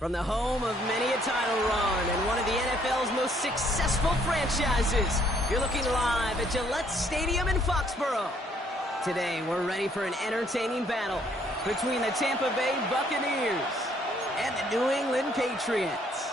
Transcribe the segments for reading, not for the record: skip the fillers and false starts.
From the home of many a title run and one of the NFL's most successful franchises, you're looking live at Gillette Stadium in Foxborough. Today, we're ready for an entertaining battle between the Tampa Bay Buccaneers and the New England Patriots.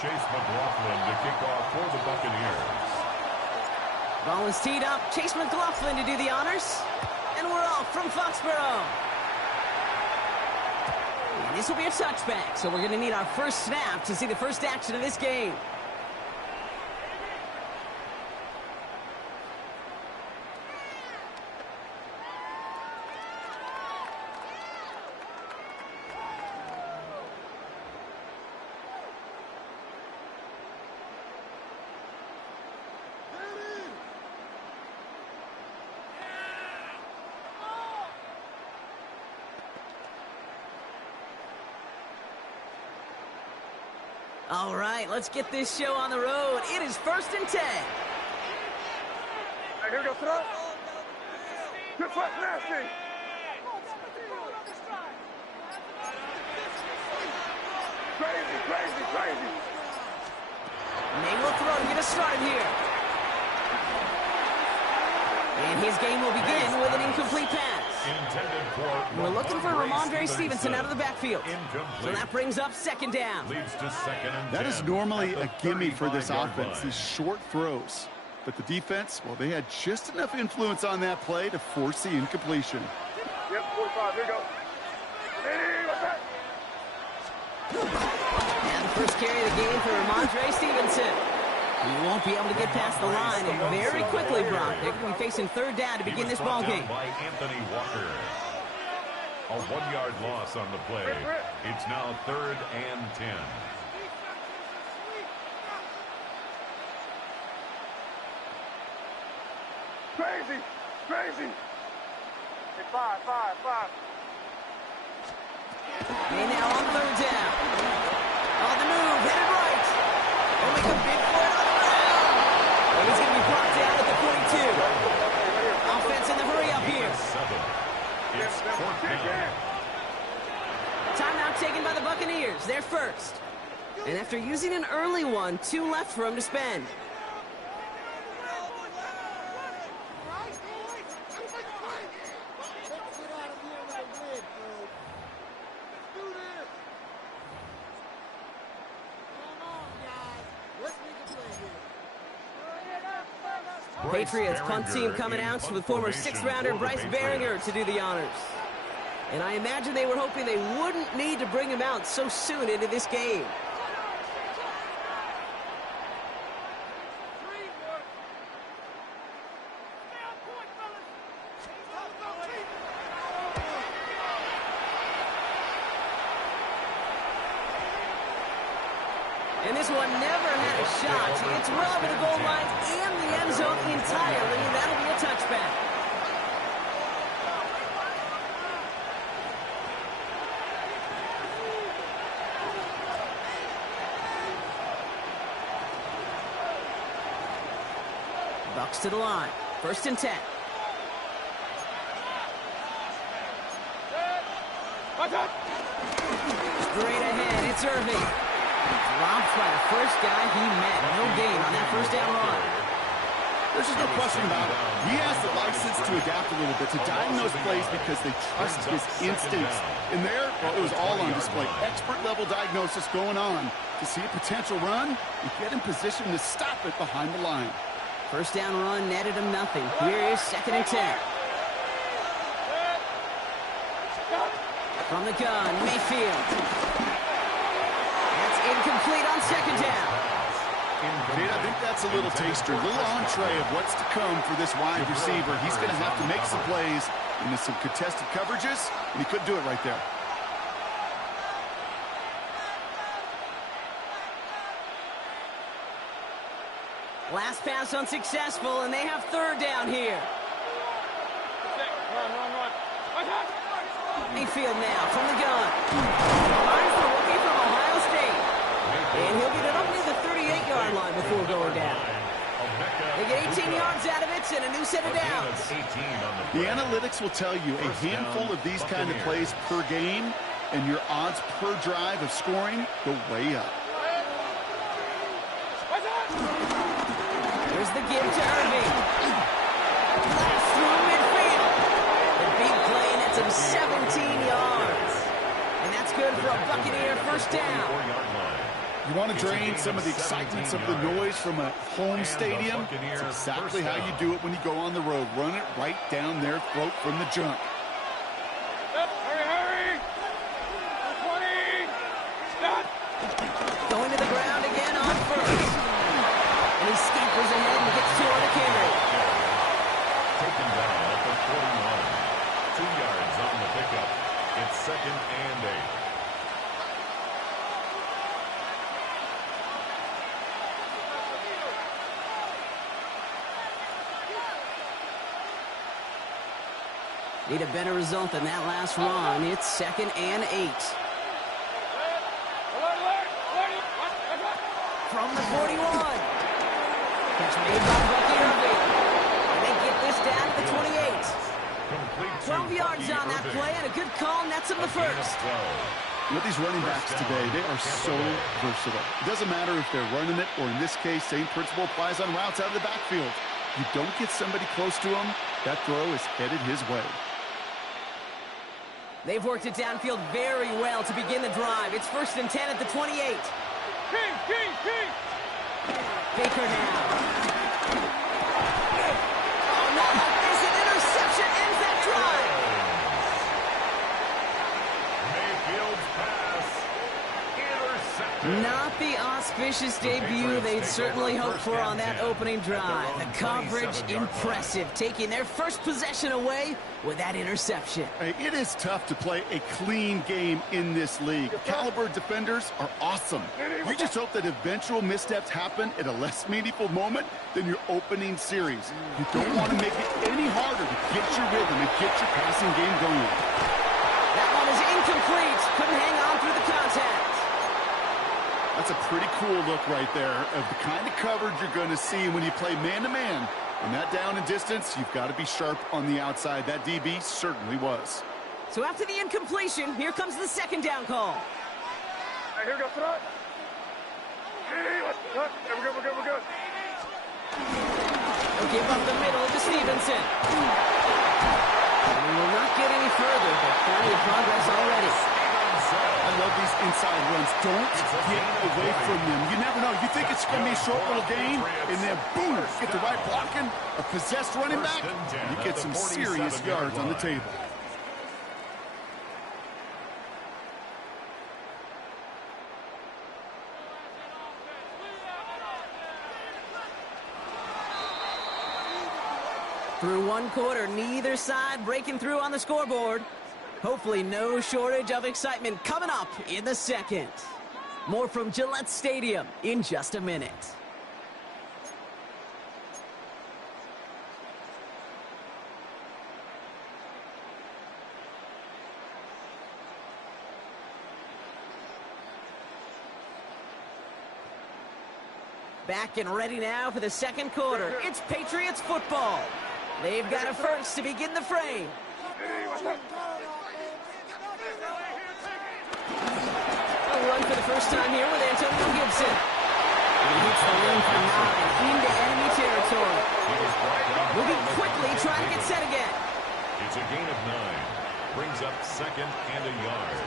Chase McLaughlin to kick off for the Buccaneers. Ball is teed up. Chase McLaughlin to do the honors. And we're off from Foxborough. And this will be a touchback, so we're going to need our first snap to see the first action of this game. All right, let's get this show on the road. It is 1st and 10. Hey, here we go, throw. Good foot, nasty. Crazy. May will throw to get us started here. And his game will begin with an incomplete pass. We're looking for Ramondre Stevenson out of the backfield. So that brings up 2nd down. That is normally a gimme for this offense, these short throws. But the defense, well, they had just enough influence on that play to force the incompletion. Yep, 45, here we go. Hey, what's that? And the first carry of the game for Ramondre Stevenson. He won't be able to get past the line, and very quickly, Brock, they're going to be facing 3rd down to begin this ball game. By Anthony Walker. A 1-yard loss on the play. It's now 3rd and 10. Crazy. Hey, five. And now on 3rd down. On the move, headed right. They'll make a big play on the ground. And he's going to be brought down at the 42. Offense in the hurry up here. It's 4th down. Timeout taken by the Buccaneers. They're first. And after using an early one, 2 left for him to spend. Patriots punt team coming out with former 6th-rounder Bryce Baringer to do the honors. And I imagine they were hoping they wouldn't need to bring him out so soon into this game. And this one never had a shot. It's robbing the goal line and the end zone entirely, and that'll be a touchback. Bucks to the line. 1st and 10. Straight ahead, it's Irving. Dropped by the first guy he met. No gain on that 1st down run. There's just no question about it. He has the license to adapt a little bit, to diagnose plays because they trust his instincts. And there, well, it was all on display. Expert-level diagnosis going on to see a potential run and get in position to stop it behind the line. 1st down run netted him nothing. Here is 2nd and 10. From the gun, Mayfield. That's incomplete on 2nd down. Jade, I think that's a little taster, a little entree of what's to come for this wide receiver. He's going to have to make some plays into some contested coverages, and he couldn't do it right there. Last pass unsuccessful, and they have third down here. Mayfield now from the gun. Finds the rookie from Ohio State. And he'll get it up near the 38-yard line before going down. They get 18 yards out of it and a new set of downs. The analytics will tell you a handful of these kind of plays per game, and your odds per drive of scoring go way up. Here's the give to Irving. Blast through midfield. The big play nets him 17 yards. And that's good for a Buccaneer first down. You want to drain some of the excitement, some of the noise from a home stadium? It's exactly how you do it when you go on the road. Run it right down their throat from the jump. Hurry! 20! Stop! Going to the ground again on first. And he scampers ahead and gets two on the carry. Taken down at the 41. 2 yards on the pickup. It's 2nd and 8. Need a better result than that last run. It's 2nd and 8. From the 41. Catch made by Bucky Irving. And they get this down to the 28. 12 yards on that play, and a good call nets him the first. With these running backs today, they are so versatile. It doesn't matter if they're running it, or in this case, same principle applies on routes out of the backfield. You don't get somebody close to him, that throw is headed his way. They've worked it downfield very well to begin the drive. It's 1st and 10 at the 28. King! Baker now. Oh, not like this. An interception ends that drive. Mayfield's pass. Intercepted. Not the auspicious debut they'd certainly hoped for on that opening drive. The coverage, impressive, taking their first possession away with that interception. Hey, it is tough to play a clean game in this league. Caliber defenders are awesome. You just hope that eventual missteps happen at a less meaningful moment than your opening series. You don't want to make it any harder to get your rhythm and get your passing game going. That one is incomplete. Couldn't hang on through the contact. That's a pretty cool look right there of the kind of coverage you're going to see when you play man-to-man. And that down and distance, you've got to be sharp on the outside. That DB certainly was. So after the incompletion, here comes the 2nd down call. Hey, here we go, front. Hey, we're good. They'll give up the middle to Stevenson. And we will not get any further, but plenty of progress already. I love these inside runs. Don't get away from them. You never know. You think it's going to be a short little gain, and then boom, get the right blocking, a possessed running back, you get some serious yards on the table. Through one quarter, neither side breaking through on the scoreboard. Hopefully no shortage of excitement coming up in the second. More from Gillette Stadium in just a minute. Back and ready now for the second quarter. It's Patriots football. They've got a first to begin the frame. Run for the first time here with Antonio Gibson. And he hits the lane for 9 into enemy territory. Moving quickly, trying to get set again. It's a gain of 9. Brings up 2nd and a yard.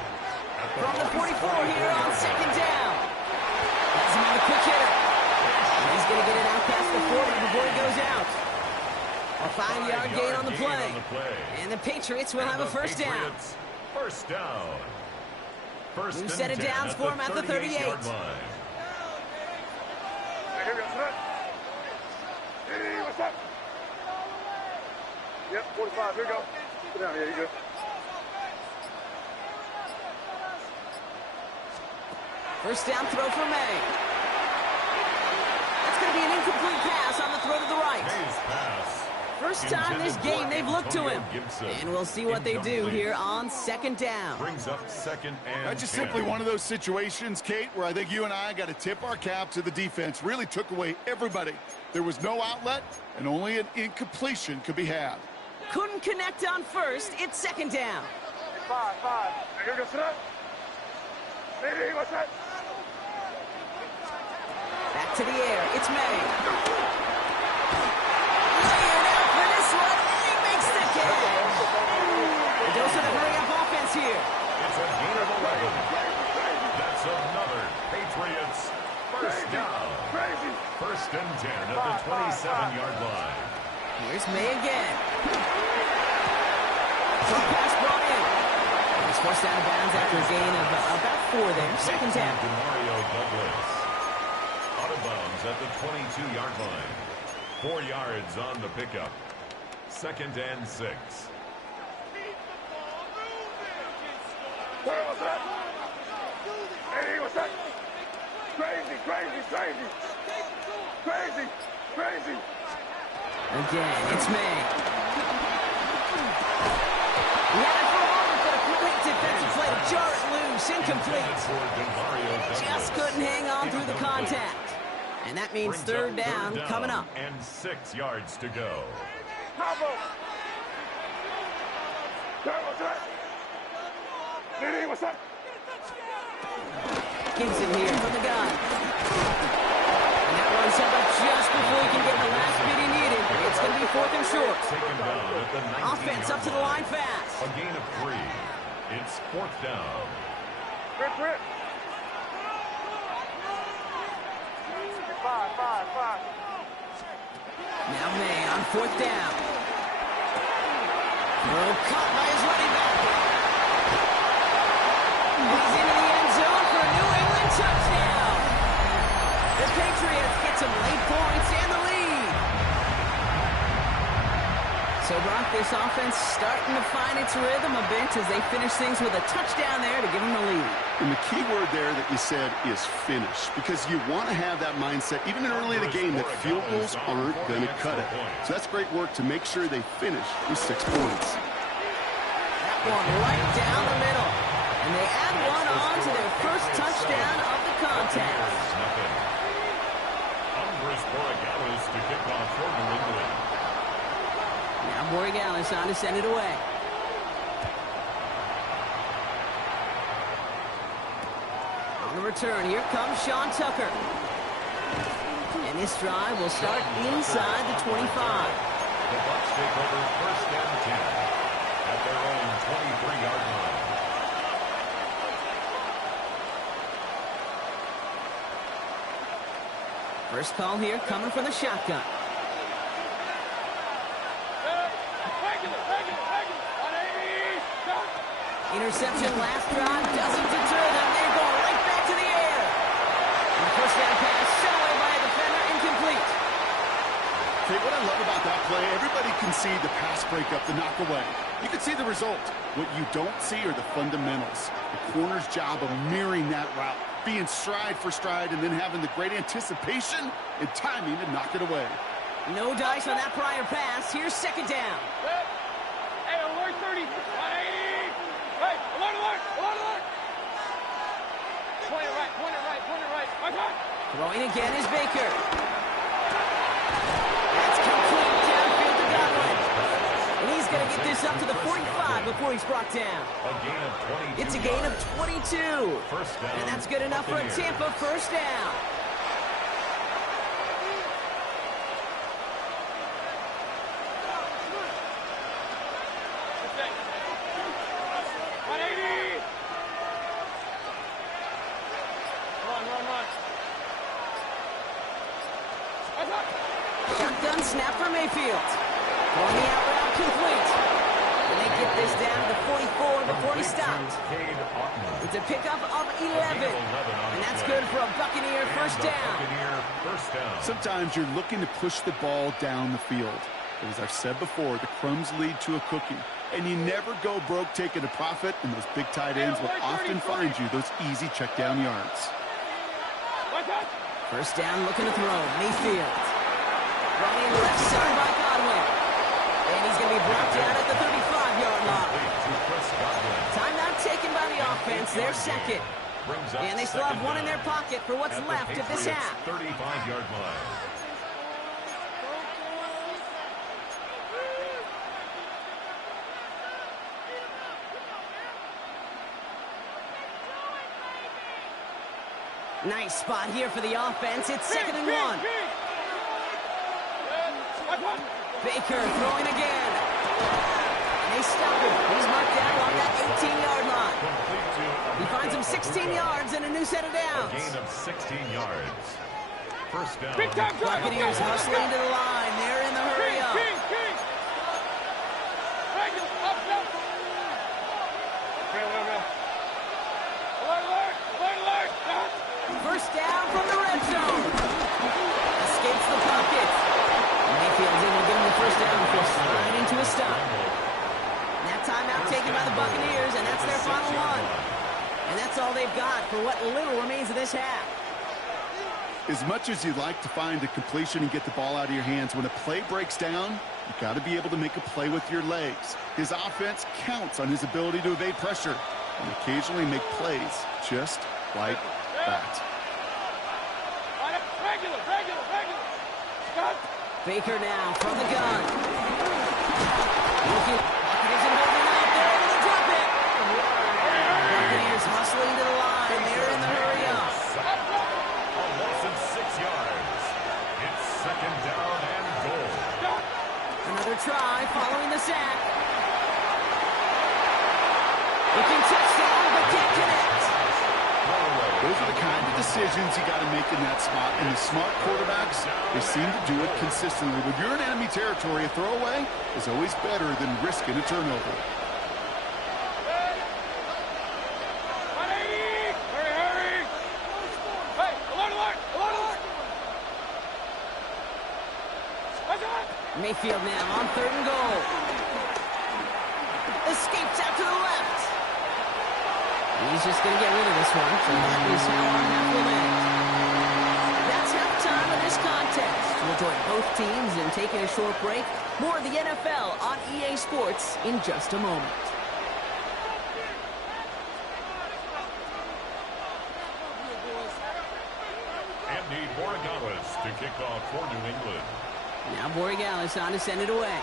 From the 44 here on 2nd down. Has him on the quick hitter. And he's going to get it out past the 40 before he goes out. A 5-yard gain on the play. And the Patriots will have a first down. First down. New set of downs for him at the 38. Hey, here we go, front. Hey, what's up? Yep, 45, here we go. Sit down, yeah, you go. First down throw for May. That's going to be an incomplete pass on the throw to the right. His pass. First time this game they've looked to him. And we'll see what they do here on second down. Brings up second and That's just 10. simply one of those situations, Kate, where I think you and I got to tip our cap to the defense. Really took away everybody. There was no outlet, and only an incompletion could be had. Couldn't connect on first. It's second down. 5. Here goes front. Hey, what's that? Back to the air. It's May. Laying out for this one, and he makes the catch. A dose of the hurry-up offense here. It's a gain of 11. That's another Patriots first down. First and 10 at the 27-yard line. Here's May again. Quick pass brought in. He's forced out of bounds after a gain of about 4 there. Second down. Mario Douglas. Out of bounds at the 22-yard line. 4 yards on the pickup. Second and 6. What's that? Hey, what's that? Crazy. Again, it's May. He had it for a moment, but a quick defensive play to jar it loose. Incomplete. Just couldn't hang on through the contact. And that means third down coming up. And 6 yards to go. Combo. What's that? Hey, what's that? Gibson here from the gun. And that one's held up just before he can get the last bit he needed. It's going to be 4th and short. Taken down at the 19-yard Offense up to the line fast. A gain of 3. It's 4th down. Rip. 5. Now May on 4th down. Throw caught by his running back. And he's into the end zone for a New England touchdown. The Patriots get some late points and the lead. So, Brock, this offense starting to find its rhythm a bit as they finish things with a touchdown there to give them the lead. And the key word there that you said is finish, because you want to have that mindset, even in early in the game, that field goals aren't going to cut it. So that's great work to make sure they finish with 6 points. That one right down the middle. And they add one on to their first touchdown of the contest. Umbris Borregales to kick off for New England. Now Borregales on to send it away. On the return, here comes Sean Tucker. And this drive will start inside the 25. The Bucs take over first and 10 at their own 23-yard line. First call here coming from the shotgun. Interception last drive doesn't deter them. They're going right back to the air. And the first down pass shot away by a defender, incomplete. Okay, what I love about that play, everybody can see the pass breakup, the knock away. You can see the result. What you don't see are the fundamentals. The corner's job of mirroring that route, being stride for stride, and then having the great anticipation and timing to knock it away. No dice on that prior pass. Here's second down. Hey, alert 30. 180. Hey, alert. Point it right. Throwing again is Baker. That's complete downfield to Godwin. And he's going to get this up to the 45 before he's brought down. A gain of 22. It's a gain of 22. First down. And that's good enough for a Tampa first down. Shotgun snap for Mayfield. Throwing the out route complete. And they get this down to the 44 before he stopped. It's a pickup of 11. And that's good for a Buccaneer first down. Sometimes you're looking to push the ball down the field. But as I've said before, the crumbs lead to a cookie. And you never go broke taking a profit, and those big tight ends will often find you those easy check down yards. First down, looking to throw. Mayfield. Running left side by Godwin. And he's going to be brought down at the 35-yard line. Timeout taken by the offense, their second. And they still have one in their pocket for what's left of this half. 35-yard line. Nice spot here for the offense. It's 2nd and 1. Baker throwing again. And they stop him. He's marked down on that 18-yard line. He finds him 16 yards and a new set of downs. A gain of 16 yards. First down. Buccaneers hustling to the line. They're in the hurry up. First down from the red zone. Escapes the pocket. Mayfield's able to get him the first down before sliding to a stop. And that timeout taken by the Buccaneers, and that's their final one. And that's all they've got for what little remains of this half. As much as you'd like to find a completion and get the ball out of your hands, when a play breaks down, you've got to be able to make a play with your legs. His offense counts on his ability to evade pressure and occasionally make plays just like that. Baker now from the gun. Buccaneers holding up. They're able to drop it. Buccaneers hustling to the line. They're in the hurry up. A loss of 6 yards. It's 2nd down and goal. Another try following the sack. Looking touchdown, but can't connect. Those are the kind of decisions you got to make in that spot. And the smart quarterbacks, they seem to do it consistently. When you're in enemy territory, a throwaway is always better than risking a turnover. Mayfield now on 3rd and goal. Escapes out to the left. He's just going to get rid of this one, so that is how our half will end. That's halftime of this contest. We'll join both teams in taking a short break. More of the NFL on EA Sports in just a moment. Andy Borregales to kick off for New England. Now Borregales on to send it away.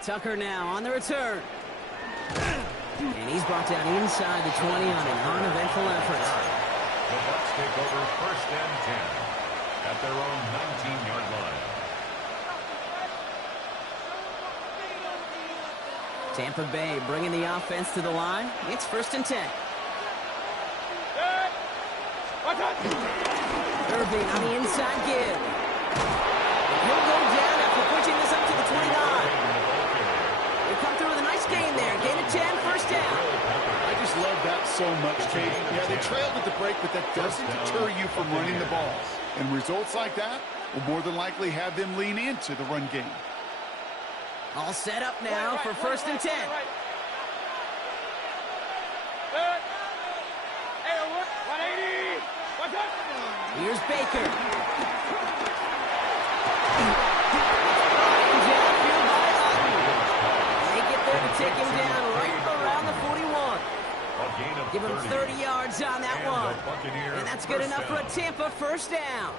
Tucker now on the return. And he's brought down inside the 20 on an uneventful effort. The Bucs take over 1st and 10 at their own 19-yard line. Tampa Bay bringing the offense to the line. It's 1st and 10. Irving on the inside give. He'll go down after pushing this up to the 29. They come through with a nice gain there. Gain of 10, 1st down. I just love that so much, Kate. Yeah, they trailed at the break, but that doesn't deter you from running the ball. And results like that will more than likely have them lean into the run game. All set up now for 1st and 10. Here's Baker. They get there to take him down right around the 41. Give him 30 yards on that one. And that's good enough for a Tampa 1st down.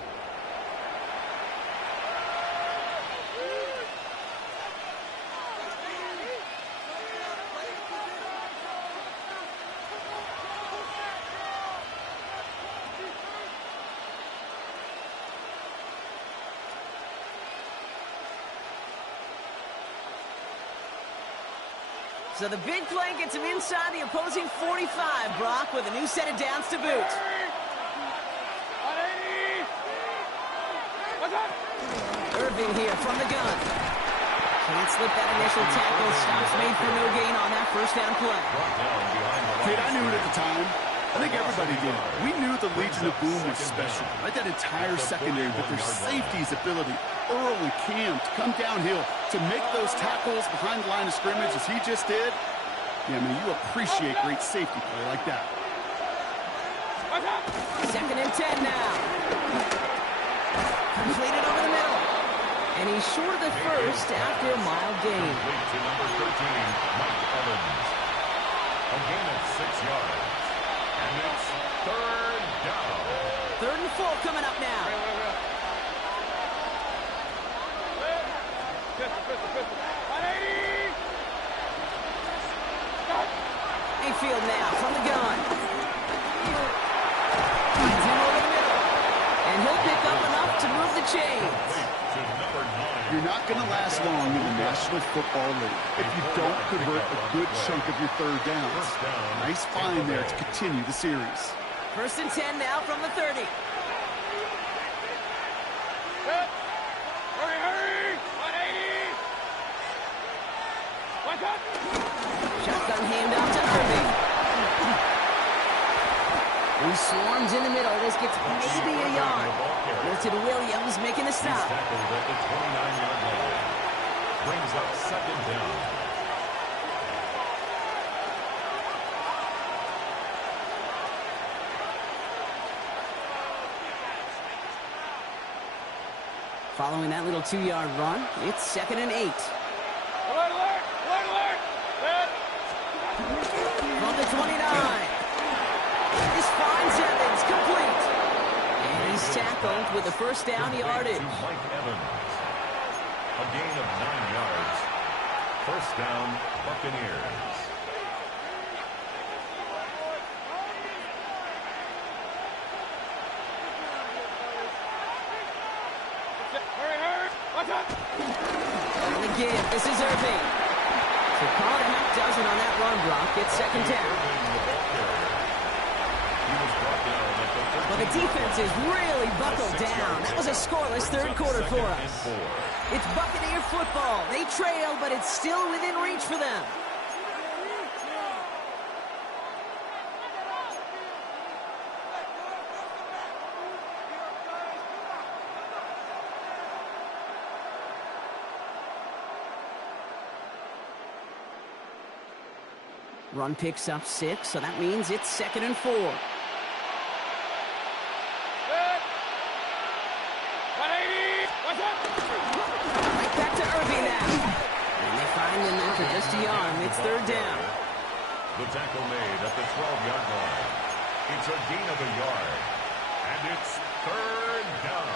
So the big play gets him inside the opposing 45, Brock, with a new set of downs to boot. Irving here from the gun. Can't slip that initial tackle. Stops made for no gain on that 1st down play. Kate, I knew it at the time. I think everybody did. We knew the Legion of Boom was special. Right, that entire secondary, but their safety's ability, early Cam, to come downhill, to make those tackles behind the line of scrimmage as he just did. Yeah, I mean, you appreciate great safety play like that. 2nd and 10 now. Completed over the middle. And he's short of the first after a mild gain. Complete to number 13, Mike Evans. A gain of 6 yards. And it's 3rd down. 3rd and 4 coming up now. Mayfield now from the gun. Finds him over the middle. And he'll pick up enough to move the chains. To number 9. You're not going to last long in the National Football League if you don't convert a good chunk of your 3rd downs. Nice find there to continue the series. 1st and 10 now from the 30. Shotgun handoff to Irving. He swarms in the middle. This gets maybe a yard. Milton Williams making a stop. He's tackled at the 29-yard line. Brings up 2nd down. Following that little 2-yard run, it's 2nd and 8. Alert, alert, alert, alert. From the 29. This finds Evans, complete. And he's tackled with a 1st down yardage. To Mike Evans. A gain of 9 yards. 1st down, Buccaneers. And again, this is Irving. So call it a half dozen on that run block. It's 2nd down. Well, the defense is really buckled down. That was a scoreless 3rd quarter for us. It's Buccaneer football. They trail, but it's still within reach for them. Run picks up 6, so that means it's 2nd and 4. Right back to Irving now. And they find him after just a yard. It's 3rd down. The tackle made at the 12-yard line. It's a gain of a yard. And it's 3rd down.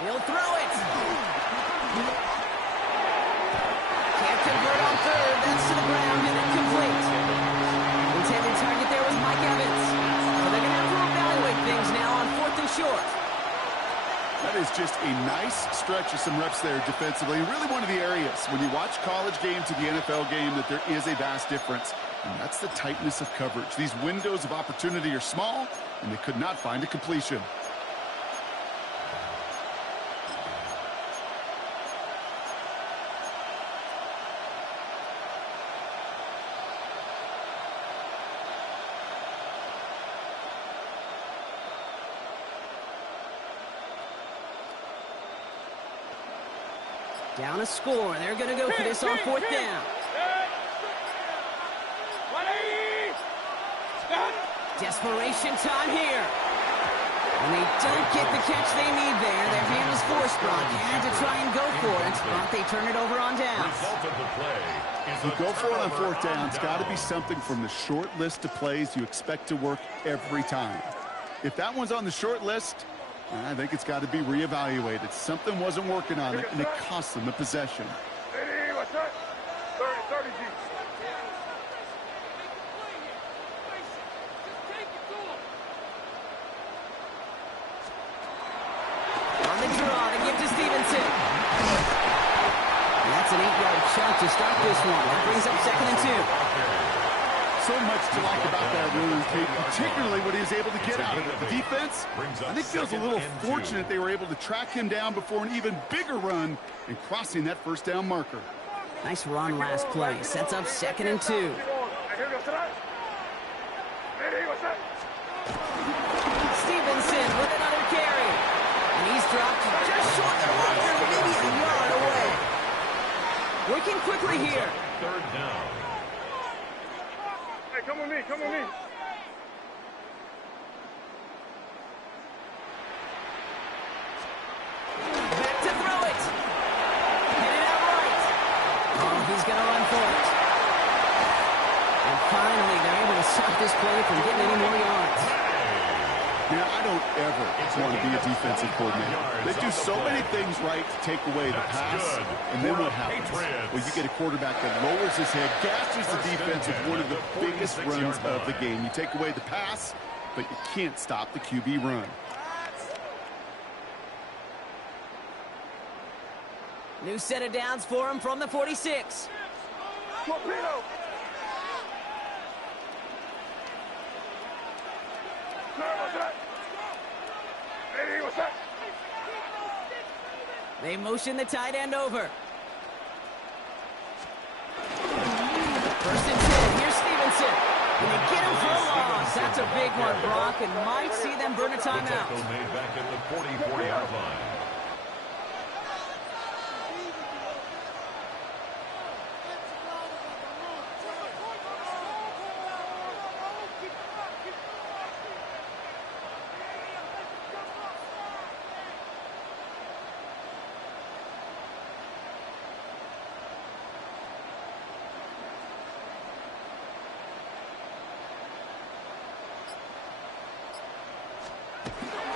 He'll throw it. Can't convert on 3rd. That's to the ground and incomplete. Intended target there was Mike Evans. So they're going to have to evaluate things now on 4th and short. That is just a nice stretch of some reps there defensively. Really one of the areas when you watch college game to the NFL game that there is a vast difference. And that's the tightness of coverage. These windows of opportunity are small, and they could not find a completion. Down a score. They're going to go for this on 4th down. Desperation time here. And they don't get the catch they need there. Their hand was forced, Brock. Had to try and go for it, but they turn it over on downs. Result of the play is You go for it on 4th down. It's got to be something from the short list of plays you expect to work every time. If that one's on the short list, I think it's got to be reevaluated. Something wasn't working on it, and it cost them the possession. Hey, what's that? 30 G. On the draw to give to Stevenson. And that's an 8-yard chunk to start this one. That brings up 2nd and 2. So much to like about that run, Kate, particularly what he was able to get out of it. The defense, I think, feels a little fortunate they were able to track him down before an even bigger run and crossing that 1st down marker. Nice run last play. Sets up 2nd and 2. Here goes tonight. Ready, what's that? Stevenson with another carry. And he's dropped just short of the marker, maybe a yard away. Working quickly here. 3rd down. Hey, come with me, come with me. Back to throw it. Headed out right. Oh, he's going to run for it. And finally, they're able to stop this play from getting any more yards. Now, I don't ever want to be a defensive coordinator. They do so many things right to take away the pass, and then what happens? Well, you get a quarterback that lowers his head, gashes the defense with one of the biggest runs of the game. You take away the pass, but you can't stop the QB run. New set of downs for him from the 46. Torpedo. What's that? Ready, what's that? They motion the tight end over. 1st and 10. Here's Stevenson. And they get him for a loss. That's a big one, Brock, and might see them burn a timeout. Tackle made back at the 44-yard line.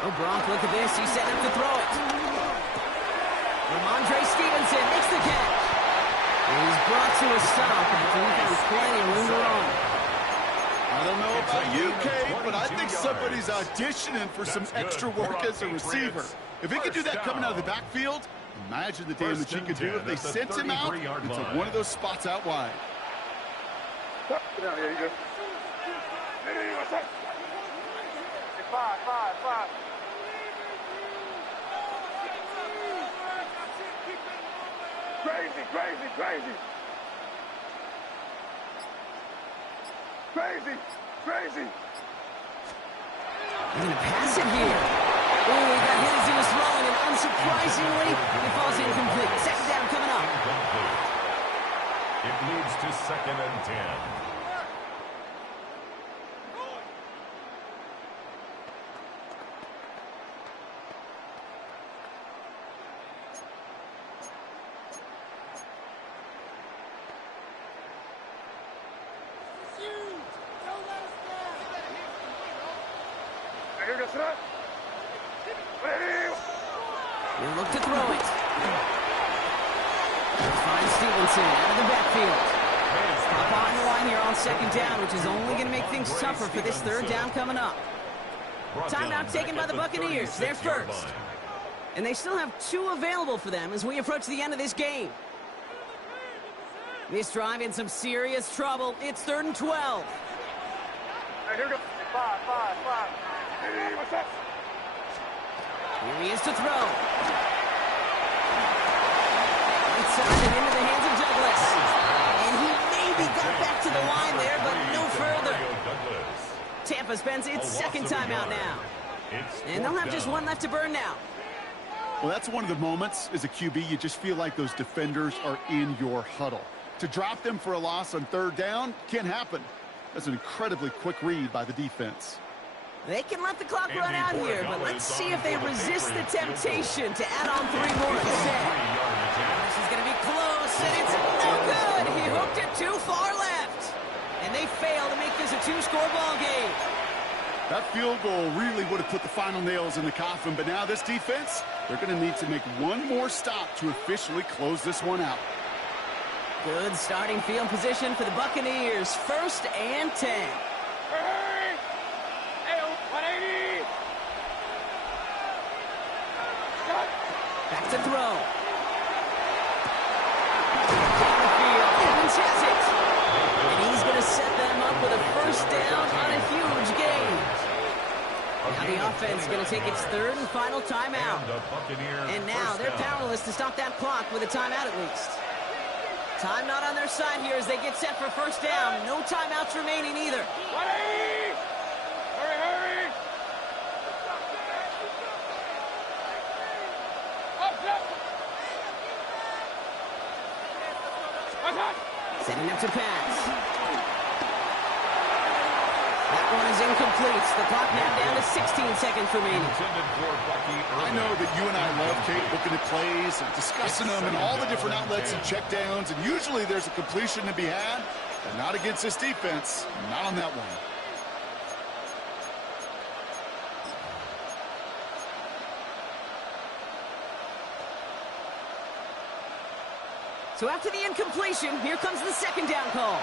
Oh, Bronk, look at this. He's setting up to throw it. Ramondre Stevenson makes the catch. And he's brought to a stop after he found plenty of room to run. I don't know about you, Kate, but I think somebody's auditioning for some extra work as a receiver. If he could do that coming out of the backfield, imagine the damage he could do if they sent him out into one of those spots out wide. Get down here, you go. Ready, what's that? Five. Crazy. He's going to pass it here. Oh, he got hit as he was throwing, and unsurprisingly, it falls incomplete. 2nd down coming up. It leads to 2nd and 10. Here goes tonight. Ready. He'll look to throw it. Finds Stevenson out of the backfield. Stop on the line here on 2nd down, which is only going to make things tougher for this 3rd down coming up. Timeout taken by the Buccaneers. They're first. And they still have 2 available for them as we approach the end of this game. This drive in some serious trouble. It's 3rd and 12. Hey, here goes. Five. Hey, what's that? Here he is to throw. Inside and into the hands of Douglas. And he maybe got back to the line there, but no further. Tampa spends its 2nd timeout now. And they'll have just 1 left to burn now. Well, that's one of the moments as a QB, you just feel like those defenders are in your huddle. To drop them for a loss on 3rd down can't happen. That's an incredibly quick read by the defense. They can let the clock run out here, but let's see if they resist the temptation to add on 3 more instead. This is going to be close, and it's no good. He hooked it too far left. And they fail to make this a 2-score ball game. That field goal really would have put the final nails in the coffin, but now this defense, they're going to need to make 1 more stop to officially close this one out. Good starting field position for the Buccaneers. 1st and 10. Hey, 180. Back to throw. Down the field. Evans has it. And he's going to set them up with a 1st down on a huge gain. Now the offense is going to take its 3rd and final timeout. And now they're powerless to stop that clock with a timeout at least. Time not on their side here as they get set for first down. No timeouts remaining either. 180! Hurry, hurry! Setting up to pass. That one is incomplete. The clock now down to 16 seconds remaining. I know that you and I love, Kate, looking at plays and discussing them and all the different outlets and checkdowns, and usually there's a completion to be had, but not against this defense. Not on that one. So after the incompletion, here comes the second down call.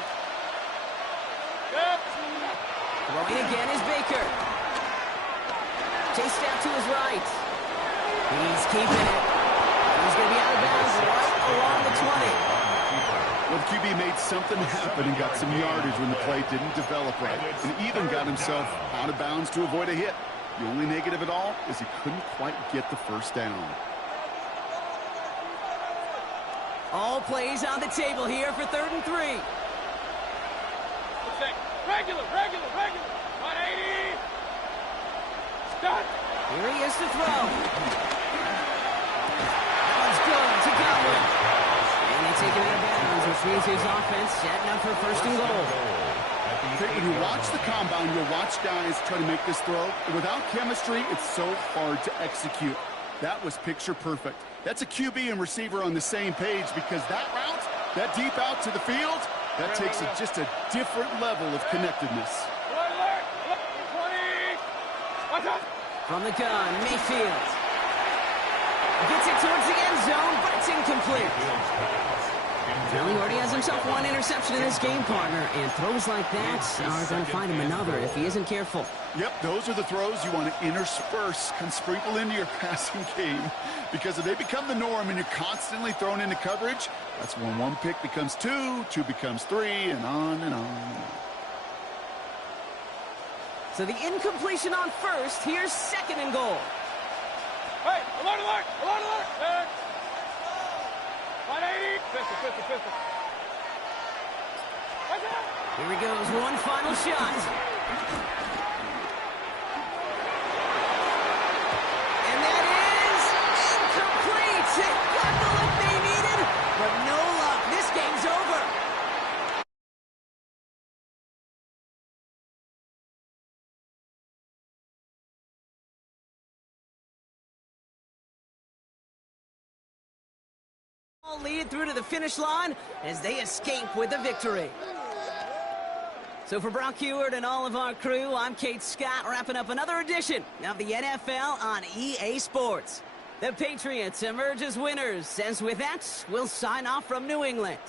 Throwing again is Baker. Chased out to his right. He's keeping it. He's going to be out of bounds right along the 20. Well, the QB made something happen and got some yardage when the play didn't develop right, and even got himself out of bounds to avoid a hit. The only negative at all is he couldn't quite get the first down. All plays on the table here for 3rd and 3. Regular, regular, regular. 180. Start. Here he is to throw. That one's good to Godwin. And they take him out of bounds, which means his offense setting up for 1st and goal. When you watch the combine, you'll watch guys try to make this throw. And without chemistry, it's so hard to execute. That was picture perfect. That's a QB and receiver on the same page, because that route, that deep out to the field, that takes just a different level of connectedness. From the gun, Mayfield. Gets it towards the end zone, but it's incomplete. Well, he already has himself one interception in this game, partner, and throws like that are going to find him another if he isn't careful. Yep, those are the throws you want to intersperse and sprinkle into your passing game, because if they become the norm and you're constantly thrown into coverage, that's when one pick becomes two, two becomes three, and on and on and on. So the incompletion on first. Here's 2nd and goal. Hey, alert, alert, alert, alert. 180. Pistol. Here he goes, one final shot. And that is incomplete. They got the look they needed, but no luck. This game's over. Lead through to the finish line as they escape with a victory. So for Brock Heward and all of our crew, I'm Kate Scott, wrapping up another edition of the NFL on EA Sports. The Patriots emerge as winners, as with that, we'll sign off from New England.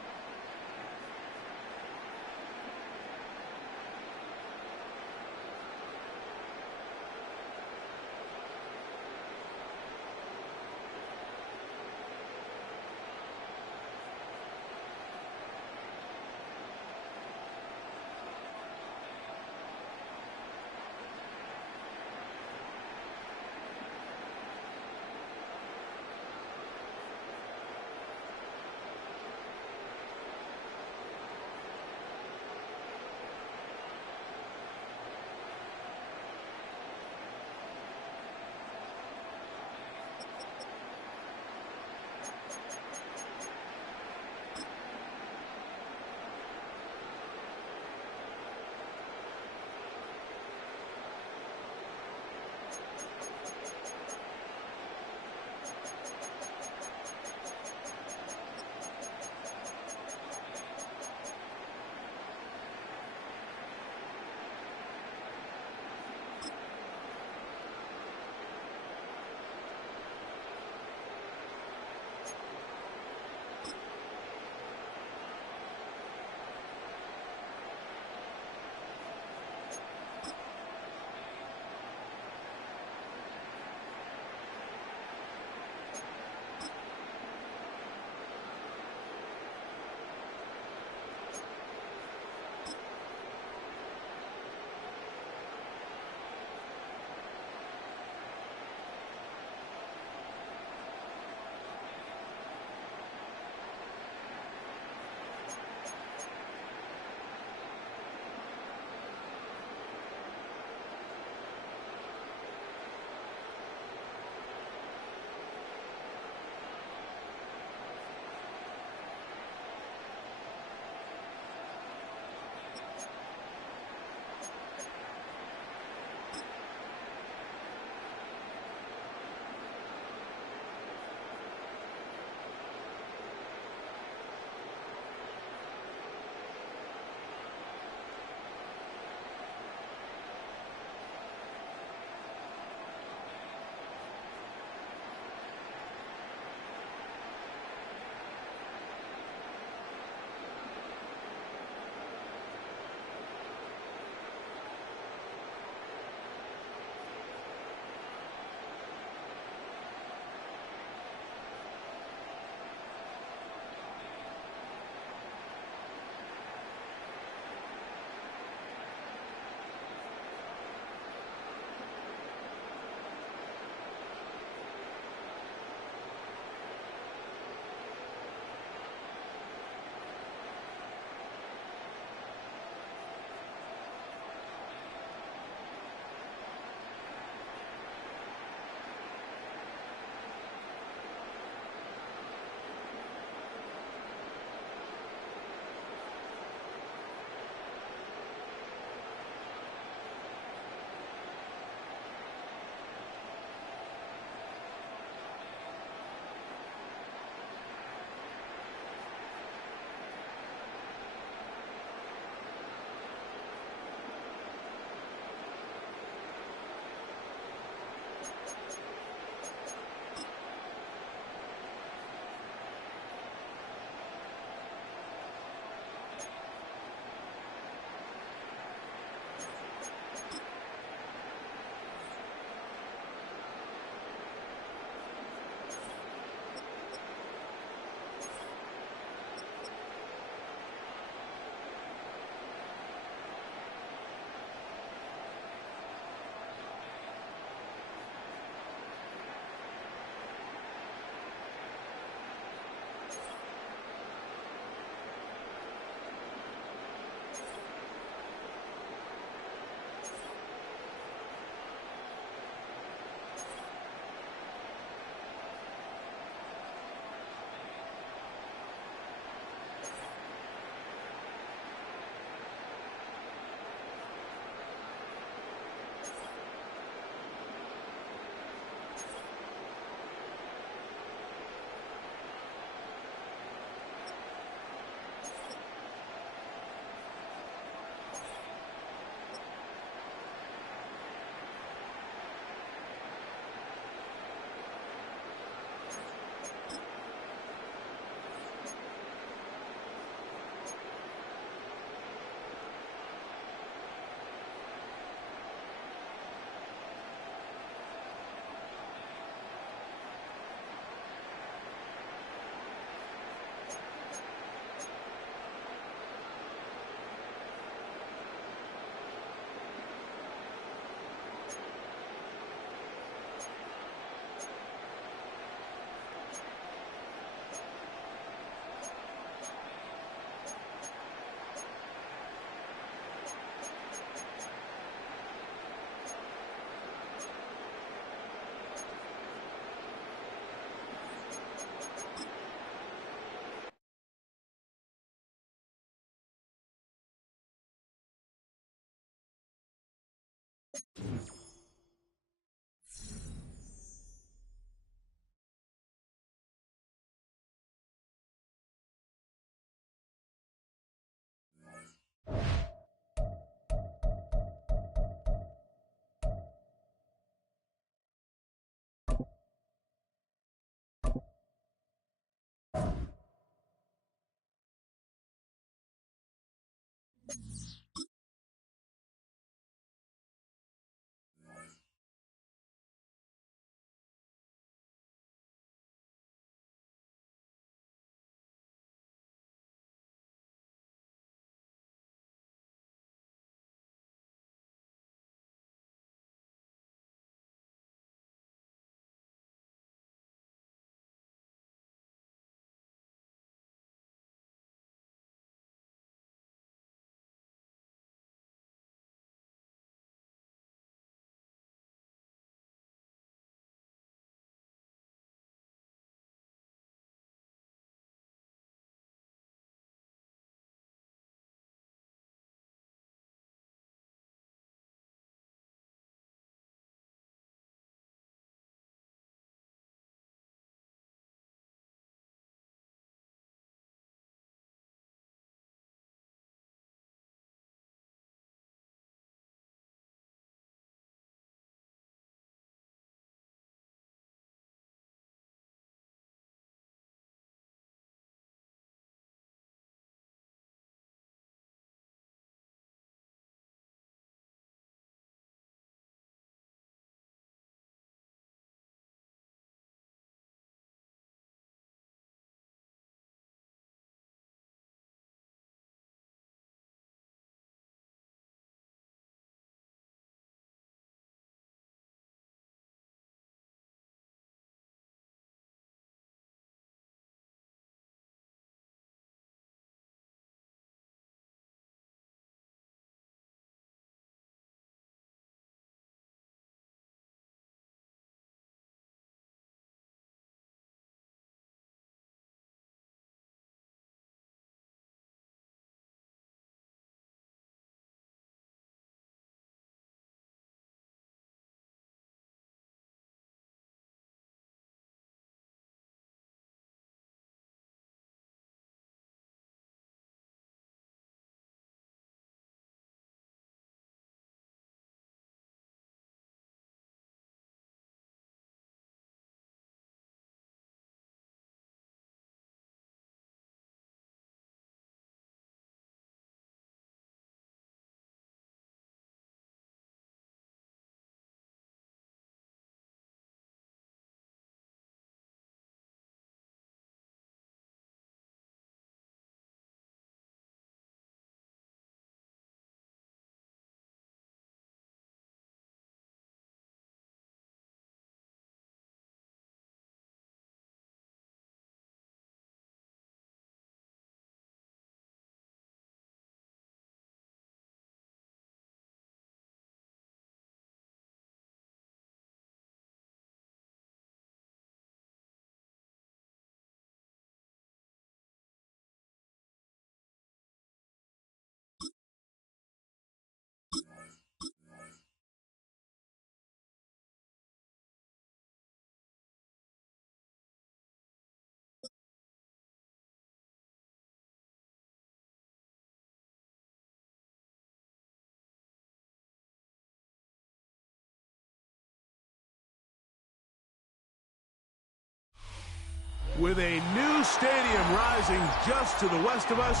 With a new stadium rising just to the west of us,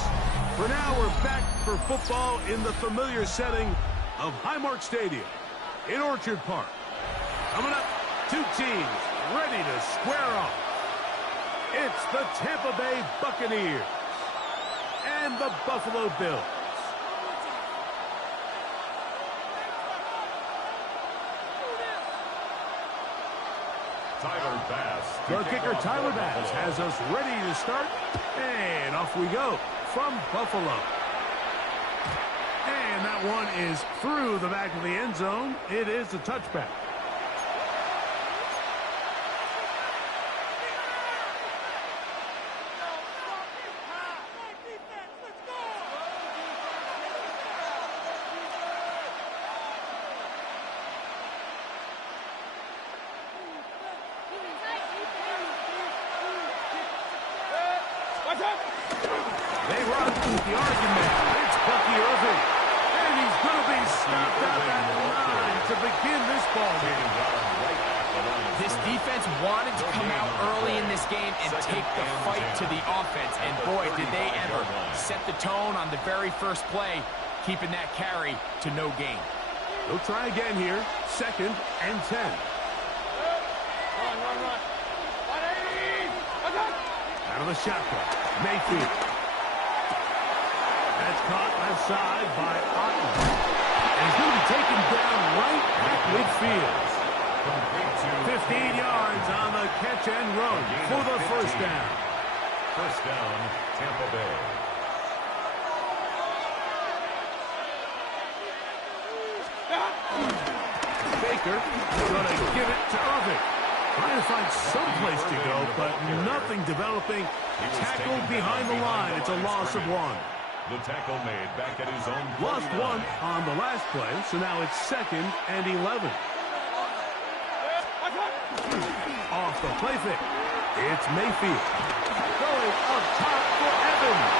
for now we're back for football in the familiar setting of Highmark Stadium in Orchard Park. Coming up, two teams ready to square off. It's the Tampa Bay Buccaneers and the Buffalo Bills. Tyler Bass. The kicker, Tyler Bass, has us ready to start. And off we go from Buffalo. And that one is through the back of the end zone. It is a touchback. argument. It's Bucky Irving. And he's going to be stopped out at the line to begin this ball game. This defense wanted to come out early in this game and take the fight to the offense. And boy, did they ever set the tone on the very first play, keeping that carry to no gain. They'll try again here. 2nd and 10. Out of the shotgun. Mayfield. That's caught left side by Otten. And he's going to be taken down right at midfield. 15 yards on the catch and run for the first down. First down, Tampa Bay. Baker going to give it to Irving. Trying to find some place to go, but nothing developing. Tackled behind the line. It's a loss of 1. The tackle made back at his own 49. Lost 1 on the last play, so now it's 2nd and 11. Off the play fake. It's Mayfield. Going up top for Evans.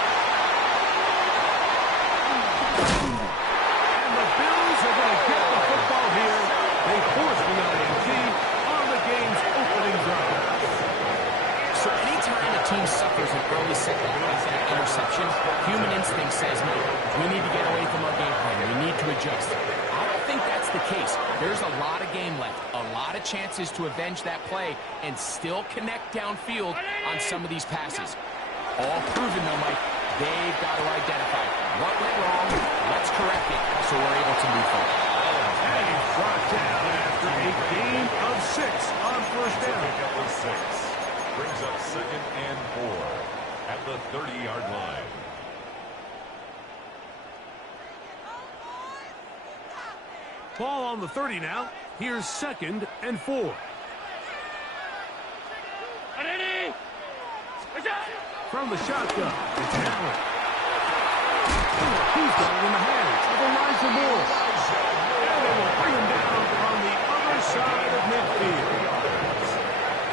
And the Bills are going to get the football here. They force the INT on the game's opening drive. So anytime a team suffers an early setback like that interception, human instinct says, no, we need to get away from our game plan. We need to adjust. I don't think that's the case. There's a lot of game left, a lot of chances to avenge that play and still connect downfield on some of these passes. All proven, though, Mike, they've got to identify what went wrong, let's correct it so we're able to move forward. And he's brought down after a gain of 6 on first down. Pickup of 6. Brings up 2nd and 4 at the 30-yard line. Ball on the 30 now. Here's 2nd and 4. From the shotgun, it's Allen. He's got it in the hands of Elijah Moore. And they will bring him down on the other side of midfield.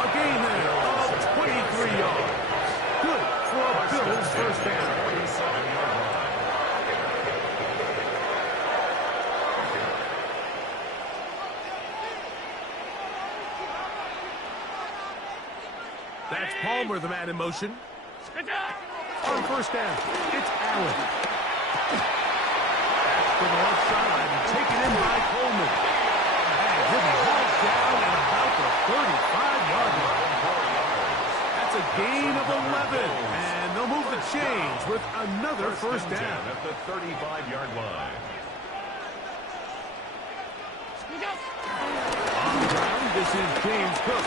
A gain there of 23 yards. Good for a Bills first down. That's Palmer, the man in motion. On first down, it's Allen. That's to the left side and taken in by Coleman. And he'll be hauled down at about the 35-yard line. That's a gain of 11. And they'll move the chains with another first down. At the 35-yard line. On the ground, this is James Cook.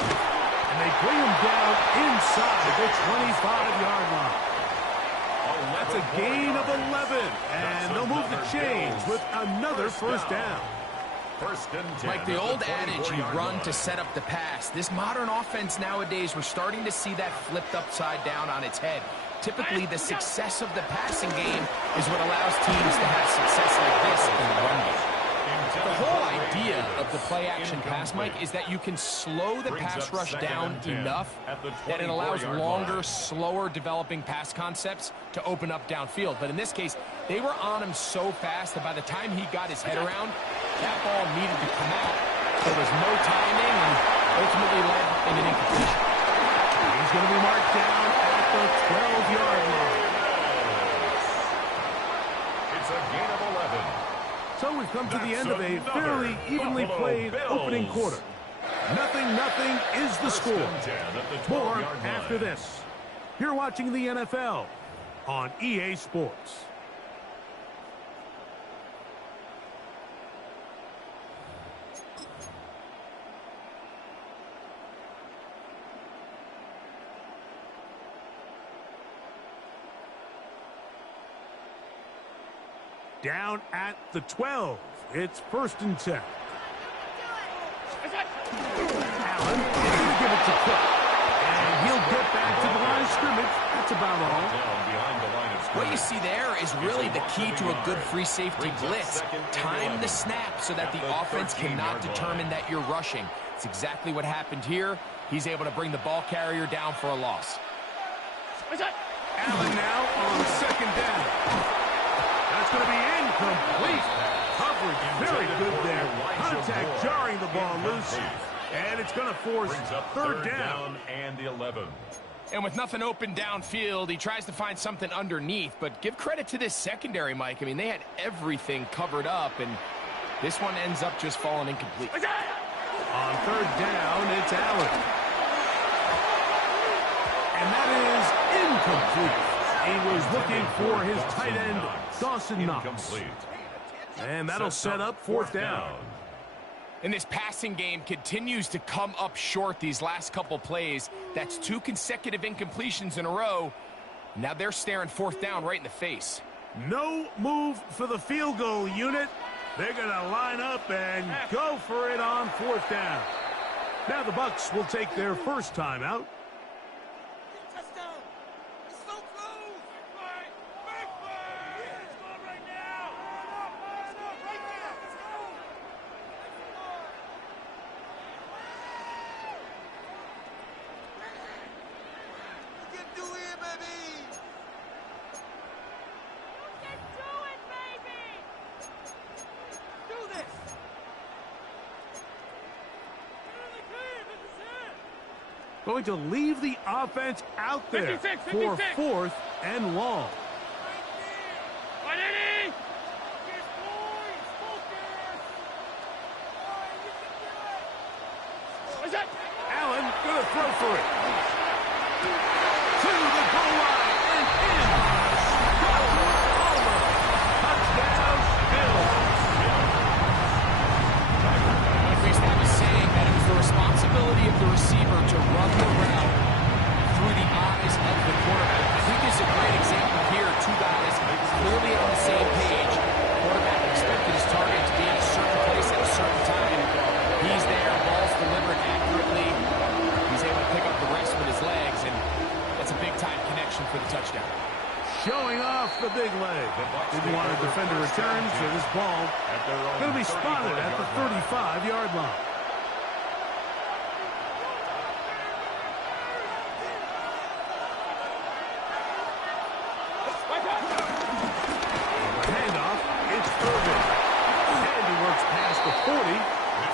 And they bring him down inside the 25-yard line. That's a gain of 11. And they'll move the chains with another first down. First and 10. Like the old adage, you run to set up the pass. This modern offense nowadays, we're starting to see that flipped upside down on its head. Typically, the success of the passing game is what allows teams to have success like this in the run game. The whole idea of the play-action pass, Mike, is that you can slow the pass rush down enough that it allows longer, slower developing pass concepts to open up downfield. But in this case, they were on him so fast that by the time he got his head around, that ball needed to come out. There was no timing and ultimately led in an incompletion. He's going to be marked down at the 12-yard line. It's a gain of 11. So we've come to the end of a fairly evenly played opening quarter. 0-0 is the score. More after this. You're watching the NFL on EA Sports. Down at the 12. It's 1st and 10. Allen is going to give it to Cook. And he'll get back to the line of scrimmage. That's about all. What you see there is really the key to a good free safety blitz. Time the snap so that the offense cannot determine that you're rushing. It's exactly what happened here. He's able to bring the ball carrier down for a loss. Allen now on second down. That's going to be incomplete. Coverage very good there. Contact jarring the ball loose. And it's going to force third down. And 11. And with nothing open downfield, he tries to find something underneath. But give credit to this secondary, Mike. I mean, they had everything covered up, and this one ends up just falling incomplete. On third down, it's Allen. And that is incomplete. He was looking for his tight end, Dawson Knox. And that'll set up fourth down. And this passing game continues to come up short these last couple plays. That's 2 consecutive incompletions in a row. Now they're staring fourth down right in the face. No move for the field goal unit. They're going to line up and go for it on fourth down. Now the Bucs will take their first timeout. Going to leave the offense out there 56. for fourth and long. Allen going to throw for it. To the goal line and in. Touchdown, Bills. Reese, that was saying that it was the responsibility of the receiver to run the route through the eyes of the quarterback. I think this is a great example here. 2 guys clearly on the same page. The quarterback expected his target to be in a certain place at a certain time. He's there, ball's delivered accurately. He's able to pick up the rest with his legs, and that's a big-time connection for the touchdown. Showing off the big leg. Didn't want a defender return, so this ball going to be spotted at the 35-yard line. Handoff, it's Irvin. And he works past the 40,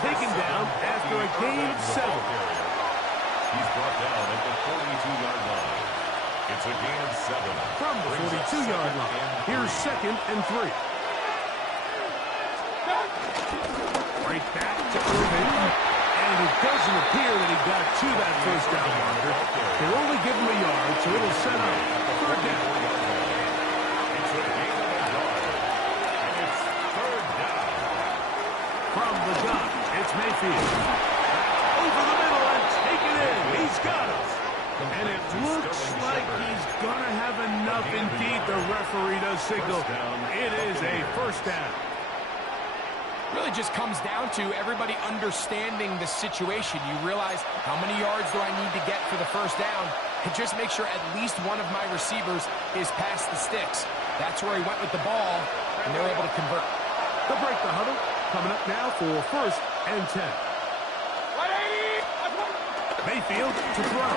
taken down after a gain of 7. He's brought down at the 42-yard line. It's a gain of 7. From the 42-yard line. Here's second and 3. Right back to Irvin. And it doesn't appear that he got to that first down marker. They'll only give him a yard, so it'll set up third down. It's a gain of a yard. And it's third down. From the gun, it's Mayfield. Over the middle and take it in. He's got it. And it looks like he's going to have enough. Indeed, the referee does signal. It is a first down. Really just comes down to everybody understanding the situation. You realize how many yards do I need to get for the first down, and just make sure at least one of my receivers is past the sticks. That's where he went with the ball, and they're able to convert. They'll break the huddle. Coming up now for first and 10. Mayfield to throw.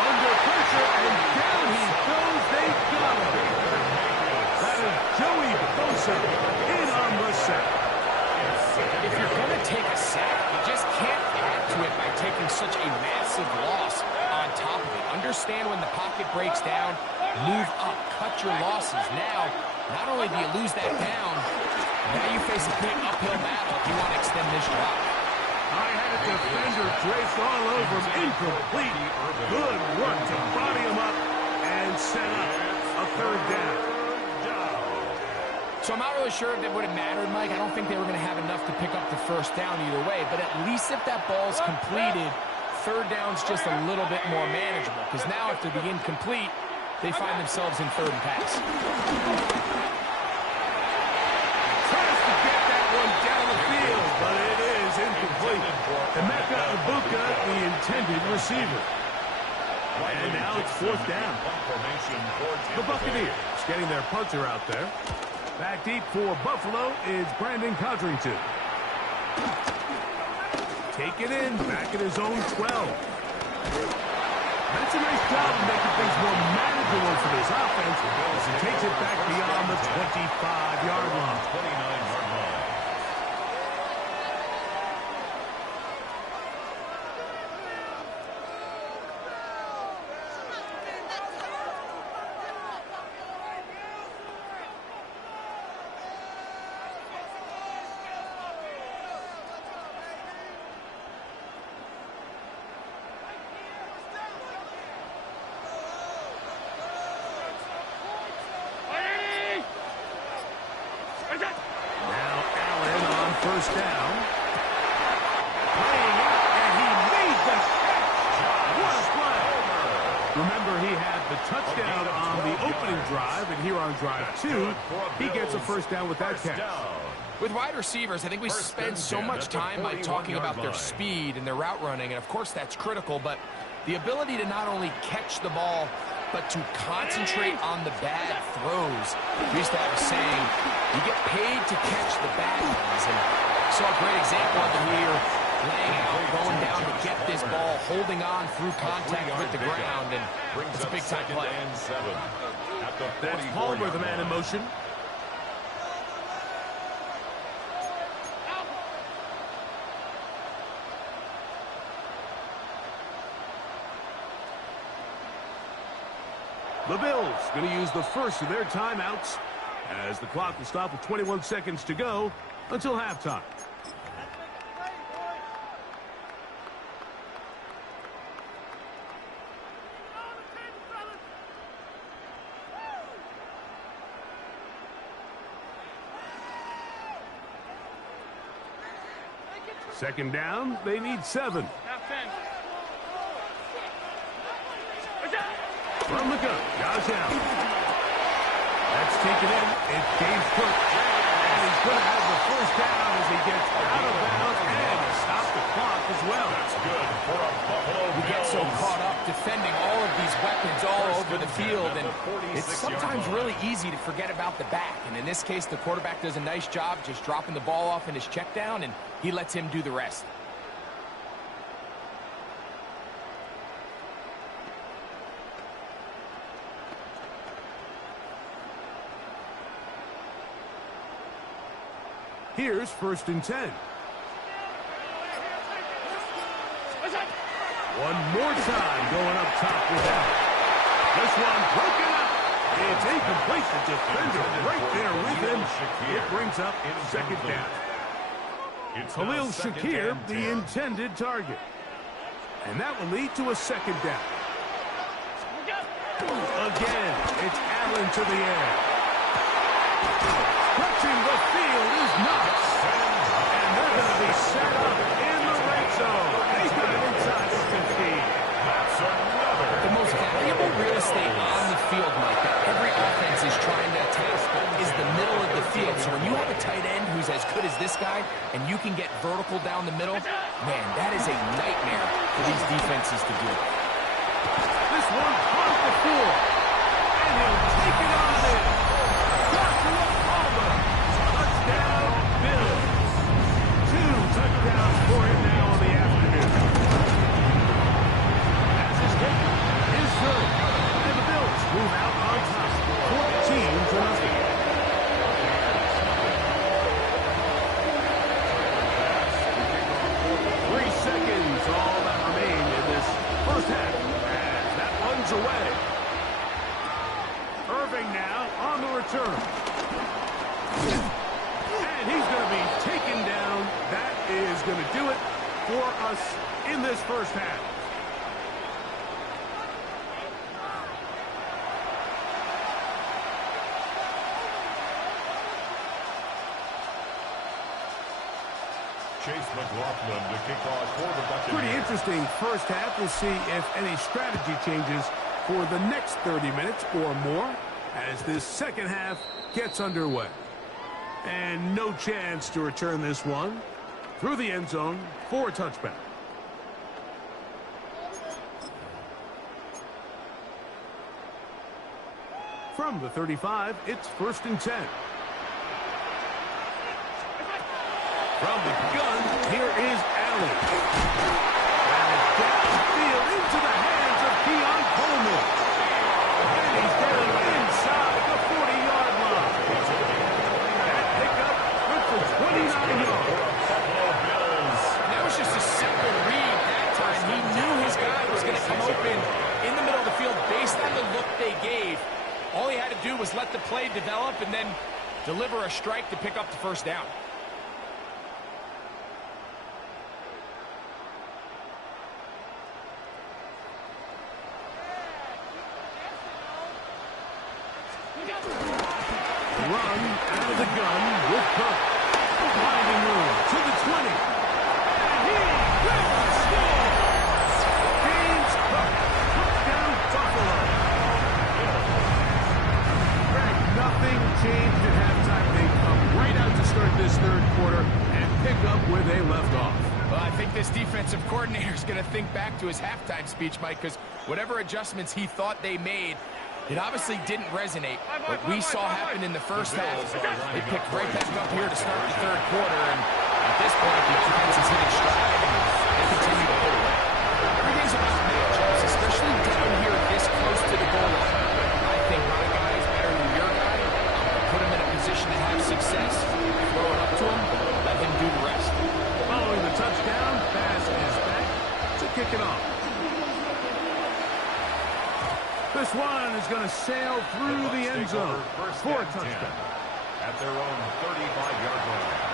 Under pressure, and down he goes. They got him. That is Joey Bosa in on the sack. If you're going to take a sack, you just can't add to it by taking such a massive loss on top of it. Understand when the pocket breaks down, move up, cut your losses. Now, not only do you lose that down, now you face a big uphill battle if you want to extend this drive. I had a defender draped all over him. Incomplete. Good work to body him up and set up a third down. So I'm not really sure if it would have mattered, Mike. I don't think they were going to have enough to pick up the first down either way. But at least if that ball's completed, third down's just a little bit more manageable. Because now if they're incomplete, they find themselves in third and pass. Tries to get that one down the field, but it is incomplete. Emeka Ibuka, the intended receiver. And now it's fourth down. The Buccaneers getting their punter out there. Back deep for Buffalo is Brandon Codrington. Take it in, back at his own 12. That's a nice job of making things more manageable for this offense as he takes it back beyond the 25-yard line. 29-yard line. Now Allen on first down. Playing it, and he made the catch. What a play. Remember, he had the touchdown on the opening drive, and here on drive 2, he gets a first down with that catch. With wide receivers, I think we spend so much time by talking about their speed and their route running, and of course that's critical, but the ability to not only catch the ball, but to concentrate on the bad throws. We used to have a saying, you get paid to catch the bad ones, and I saw a great example of it here, laying out, going down to get this ball, holding on through contact with the ground, and it's a big-time play. That's Palmer, the man in motion. The Bills going to use the first of their timeouts as the clock will stop with 21 seconds to go until halftime. Second down, they need 7. From the gun, Josh Allen. That's taken in. It's James Cook. And he's going to have the first down as he gets out of bounds and stop the clock as well. That's good for a Buffalo Bills. We get so caught up defending all of these weapons all over the field, and it's sometimes really easy to forget about the back. And in this case, the quarterback does a nice job just dropping the ball off in his check down, and he lets him do the rest. Here's 1st and 10. One more time going up top with that. This one broken up. It's incomplete. The defender right there with him. It brings up 2nd down. Khalil Shakir, the intended target. And that will lead to a 2nd down. Again, it's Allen to the air. Stretching the field is Knox. And they're going to be set up in the red zone. They got it inside the 15. That's another. The most valuable real estate on the field, Mike, that every offense is trying to attack is the middle of the field. So when you have a tight end who's as good as this guy, and you can get vertical down the middle, man, that is a nightmare for these defenses to do. This one caught the floor. And he'll take it on in. Joshua Palmer. Touchdown, Bills. 2 touchdowns for him now on the afternoon. As his hit is through. And the Bills move out on top. 14-0. 3 seconds, all that remain in this first half. As that one's away. Irving now on the return. And he's going to be taken down. That is going to do it for us in this first half. Chase McLaughlin to kick off for the Buccaneers. Pretty interesting first half. We'll see if any strategy changes for the next 30 minutes or more as this second half gets underway. And no chance to return this one through the end zone for a touchback. From the 35, it's 1st and 10. From the gun, here is Allen. And it's downfield into the hands of Keon Coleman. And he's down inside the 40-yard line. That pickup went for 29 yards. That was just a simple read that time. He knew his guy was going to come open in the middle of the field based on the look they gave. All he had to do was let the play develop and then deliver a strike to pick up the first down. Run out of the gun with Cook. Finding room to the 20. And he will score! James Cook. Touchdown Buffalo. Greg, nothing changed at halftime. They come right out to start this third quarter and pick up where they left off. Well, I think this defensive coordinator is going to think back to his halftime speech, Mike, because whatever adjustments he thought they made, it obviously didn't resonate. What we saw happen in the first half, they picked right back up here to start the third quarter, and at this point, the defense is hitting stride, and they continue to pull away. Everything's about matchups, especially down here this close to the goal line. I think my guy is better than your guy. Put him in a position to have success, throw it up to him, let him do the rest. Following the touchdown, pass is back to kick it off. This one is going to sail through the end zone for a touchdown. At their own 35-yard line.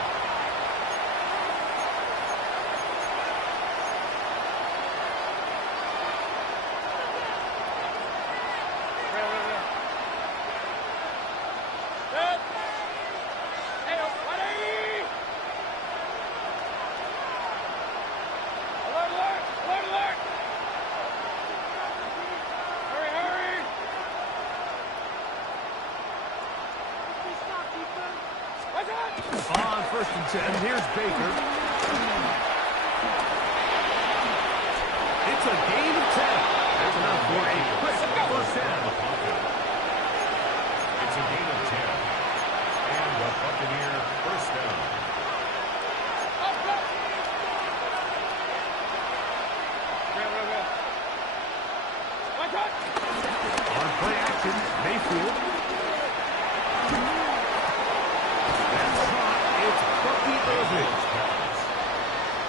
On first and 10, here's Baker. It's a gain of 10. That's enough for a quick first down. It's a gain of 10. And the Buccaneer first down. On play action, Mayfield.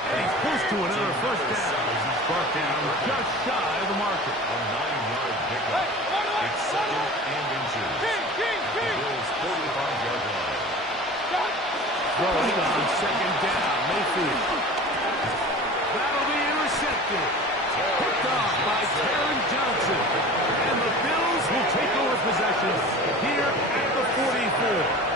And he's pushed to another first down. Brought down just shy of the marker. A 9-yard pickup. It's second and inches. The Bills' 45-yard line. Throwing on second down, Mayfield. That'll be intercepted. Picked off by Taron Johnson. And the Bills will take over possession here at the 44.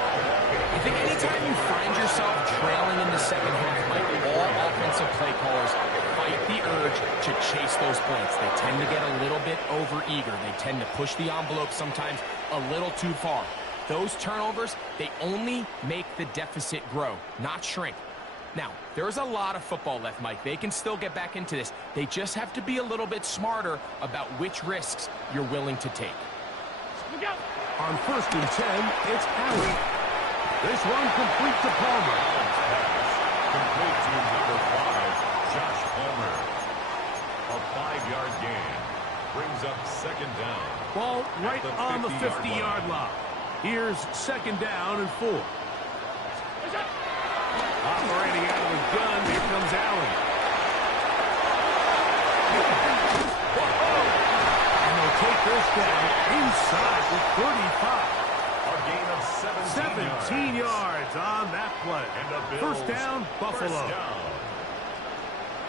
I think anytime you find yourself trailing in the second half, Mike, all offensive play callers fight the urge to chase those points. They tend to get a little bit over-eager. They tend to push the envelope sometimes a little too far. Those turnovers, they only make the deficit grow, not shrink. Now, there's a lot of football left, Mike. They can still get back into this. They just have to be a little bit smarter about which risks you're willing to take. On first and 10, it's Allen. This one complete to Palmer. Complete to number 5, Josh Palmer. A 5-yard gain. Brings up second down. Ball right on the 50-yard line. Here's second down and 4. Operating out of the gun, here comes Allen. And they'll take this down inside the 35. A gain of 17 yards on that play. And the Bills First down, Buffalo. First down.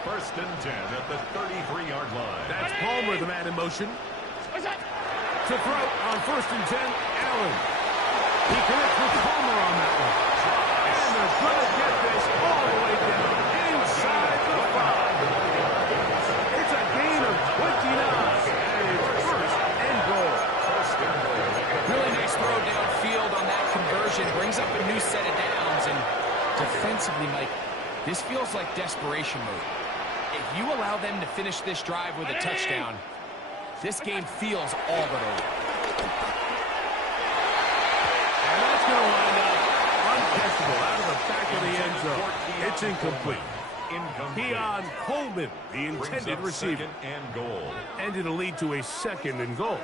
First and 10 at the 33-yard line. That's Palmer, the man in motion. To throw on first and 10, Allen. He connects with Palmer on that one. And they're going to get this all the way down inside the 5. It's a gain of 29. And it's first and goal. Really nice throw downfield on that conversion. Brings up a new set of downs. And defensively, Mike, This feels like desperation mode. If you allow them to finish this drive with a touchdown, this game feels all but over. And that's going to wind up untestable out of the back of the end zone. It's incomplete. Keon Coleman, the intended receiver. And goal. And it'll lead to a 2nd and goal.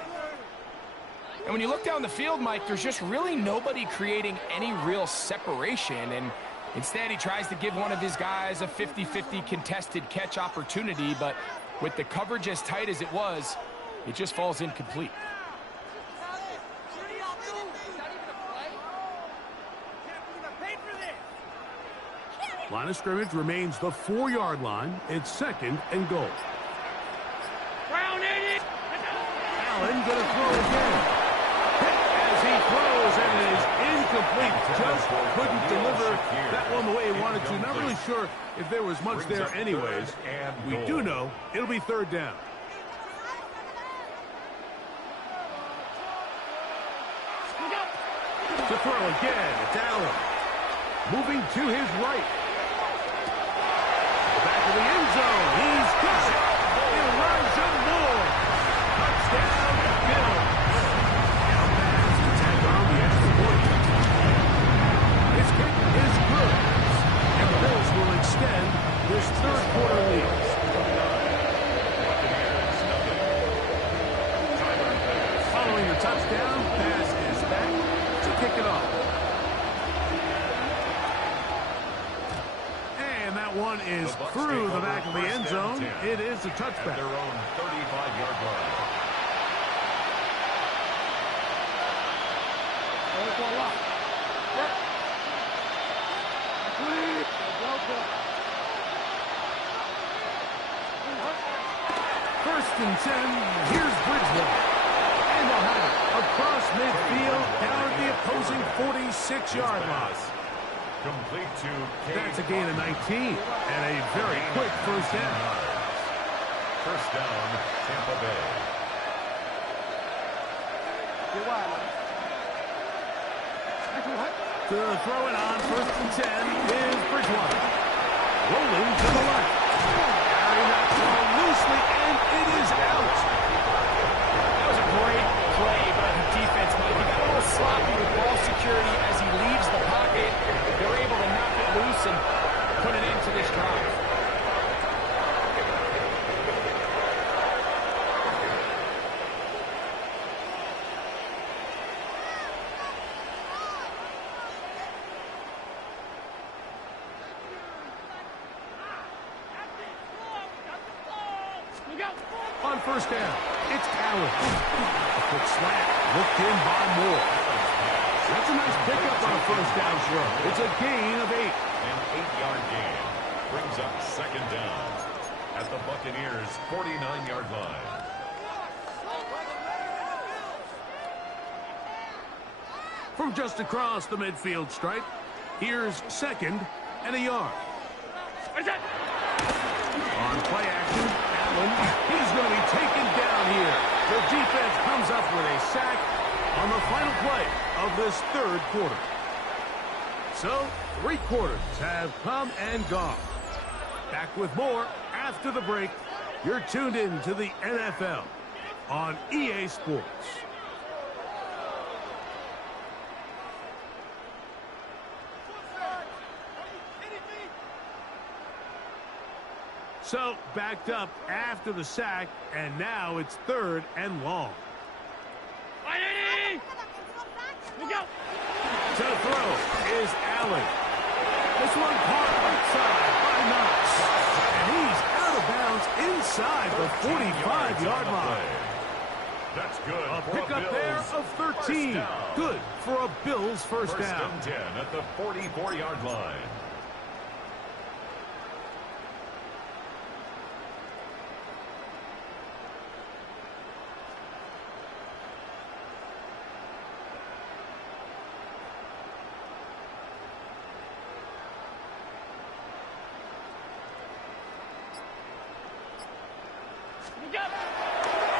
And when you look down the field, Mike, there's just really nobody creating any real separation. And instead, he tries to give one of his guys a 50-50 contested catch opportunity. But with the coverage as tight as it was, it just falls incomplete. Line of scrimmage remains the 4-yard line. It's 2nd and goal. Allen going to throw again. Hit as he throws, and it is incomplete. Just couldn't deliver that one the way he wanted to. Not really sure if there was much there anyways. We do know it'll be 3rd down. To throw again, it's Allen. Moving to his right. Back of the end zone. He's got it. Elijah Moore. Touchdown, Bills. Now pass to tag on the extra point. This kick is good. And the Bills will extend this 3rd quarter lead. Following the touchdown, pass is back to kick it off. And that one is through the back of the end zone. It is a touchback. Their own 35-yard line. First and 10. Here's Bridgewater. And they'll have it across midfield down at the opposing 46-yard line. Complete to That's a gain of 19 and a very quick 1st down. First down, Tampa Bay. To throw it on 1st and 10 is Bridgewater. Rolling to the left. Carrying that ball loosely, and it is out. That was a great play by the defense, Mike. He got a little sloppy with ball security as he leaves the pocket. They were able to knock it loose and put it into this drive. On 1st down, it's Allen. A quick slant, looked in by Moore. That's a nice pickup on a 1st down throw. It's a gain of 8. An 8-yard gain brings up 2nd down at the Buccaneers' 49-yard line. From just across the midfield stripe, here's 2nd and a yard. On play action, Allen, he's going to be taken down here. The defense comes up with a sack on the final play of this 3rd quarter. So, 3 quarters have come and gone. Back with more after the break. You're tuned in to the NFL on EA Sports. So, backed up after the sack, and now it's 3rd and long. To throw is Allen. This one caught outside by Knox. And he's out of bounds inside the 45-yard line. That's good. A for pickup there of 13. Good for a Bills first down. First and 10 at the 44-yard line.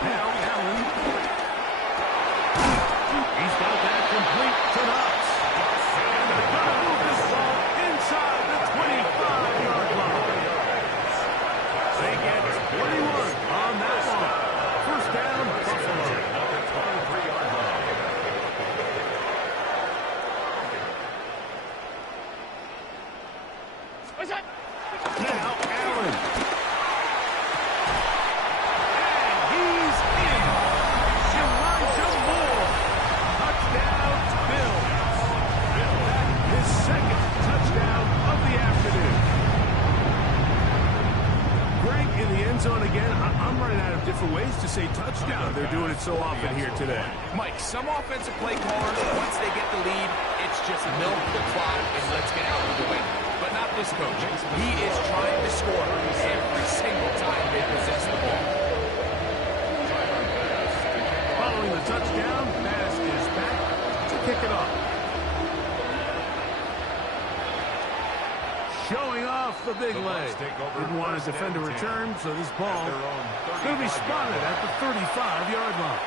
Now Allen. He's got that complete to Knox. And they're going to move this ball inside the 25-yard to say touchdown. They're doing it so often here today. Mike, some offensive play callers, once they get the lead, it's just milk the clock and let's get out of the way. But not this coach. He is trying to score every single time they possess the ball. Following the touchdown, pass is back to kick it off. Showing off the big leg. Didn't want to defend a return, so this ball is going to be spotted at the 35-yard line.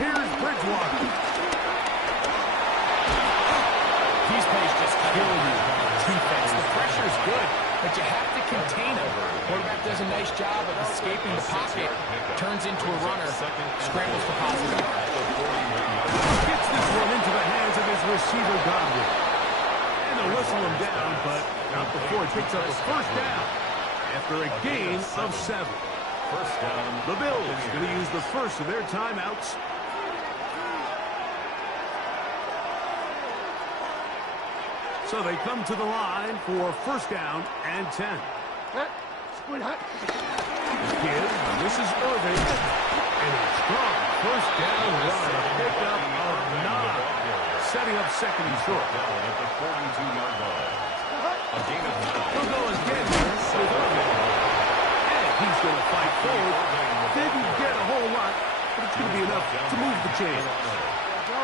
Here's Bridgewater. These plays just kill you on defense. The pressure's good, but you have to contain him. Quarterback does a nice job of escaping the pocket, turns into a runner, scrambles for positive. Gets this one into the hands of his receiver, Godwin. And they'll whistle him down, but not before he picks up a first down after a gain of 7. First down. The Bills going to use the first of their timeouts. So they come to the line for first down and 10. This is Irving. And a strong first down run. A pickup of 9. Setting up second and short. Down at the 42-yard line. A gain of 9. He'll go again with Irving. And he's going to fight forward. Didn't get a whole lot, but it's going to be enough to move the chains.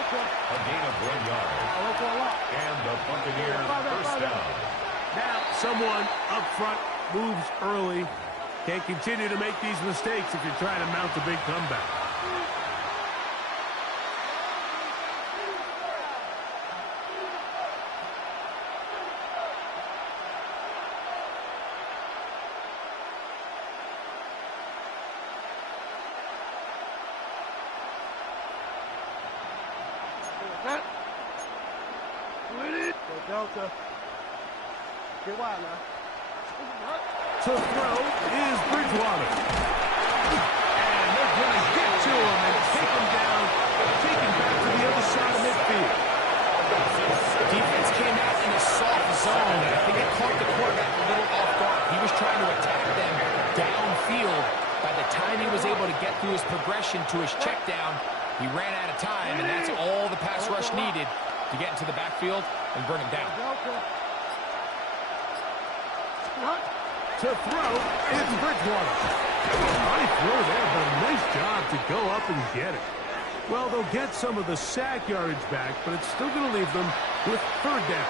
A gain of 1 yard. And the Buccaneers first down. Now someone up front moves early. Can't continue to make these mistakes if you're trying to mount a big comeback. To throw is Bridgewater. And they're going to get to him and take him down, take him back to the other side of midfield. Defense came out in a soft zone, and I think it caught the quarterback a little off guard. He was trying to attack them downfield. By the time he was able to get through his progression to his check down, he ran out of time, and that's all the pass rush needed to get into the backfield and bring him down. To throw is Bridgewater. Nice throw there, but a nice job to go up and get it. Well, they'll get some of the sack yardage back, but it's still going to leave them with third down.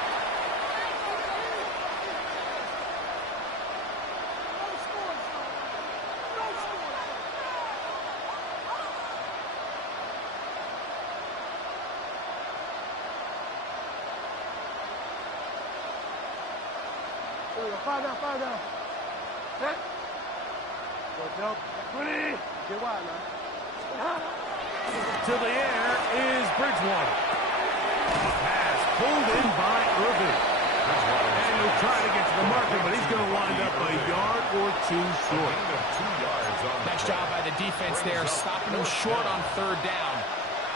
To the air is Bridgewater. Pass pulled in by Irving. And he'll try to get to the marker, but he's going to wind up a yard or 2 short. Nice job by the defense there, stopping him short on third down.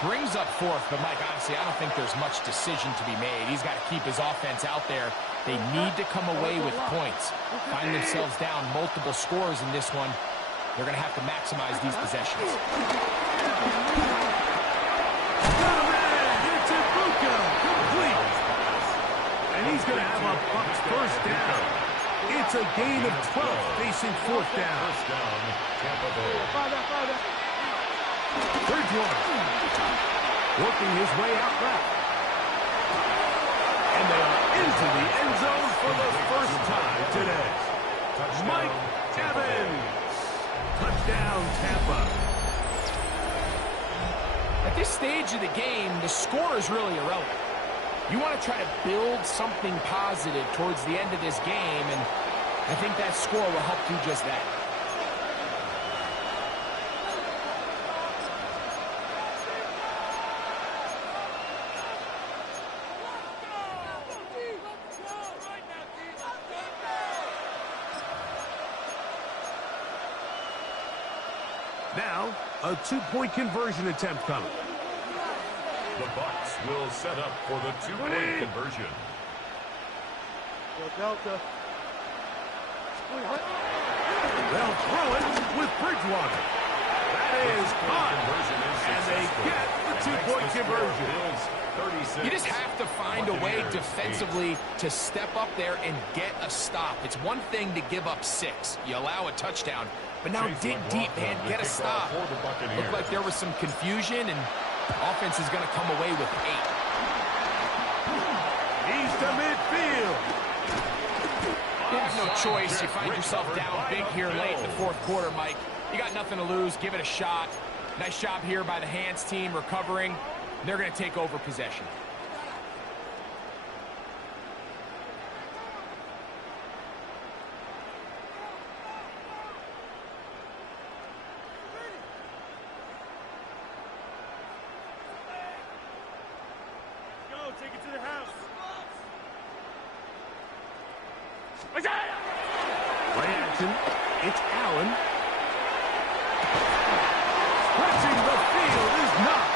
Brings up fourth, but Mike, honestly, I don't think there's much decision to be made. He's got to keep his offense out there. They need to come away with points. Find themselves down multiple scores in this one. They're going to have to maximize these possessions. It's Ibuka, complete. And he's going to have a Bucs first down. It's a gain of 12 facing fourth down. First down, Tampa Bay. Bridgewater working his way out left. And they are into the end zone for the first time today. Mike Evans. Touchdown, Tampa. At this stage of the game, the score is really irrelevant. You want to try to build something positive towards the end of this game, and I think that score will help do just that. Now, a two-point conversion attempt coming. The Bucks will set up for the two-point conversion. Delta. They'll throw it with Bridgewater. That is caught, and they get the two-point conversion. You just have to find a way defensively to step up there and get a stop. It's one thing to give up 6. You allow a touchdown, but now dig deep, man. Get a stop. Looked like there was some confusion, and offense is going to come away with 8. He's to midfield. You have no choice. You find yourself down big here late in the fourth quarter, Mike. You got nothing to lose. Give it a shot. Nice job here by the hands team recovering. They're going to take over possession. Go, take it to the house. Play action. It's Allen. Stretching the field is Knox.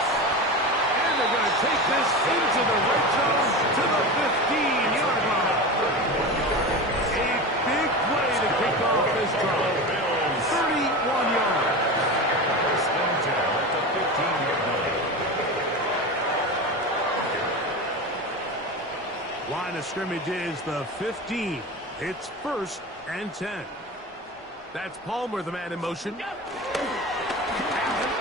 And they're going to take this into the red zone to the 15-yard line. A big play to kick off this drive. 31 yards. First and 10 at the 15-yard line. Line of scrimmage is the 15. It's 1st and 10. That's Palmer, the man in motion. Allen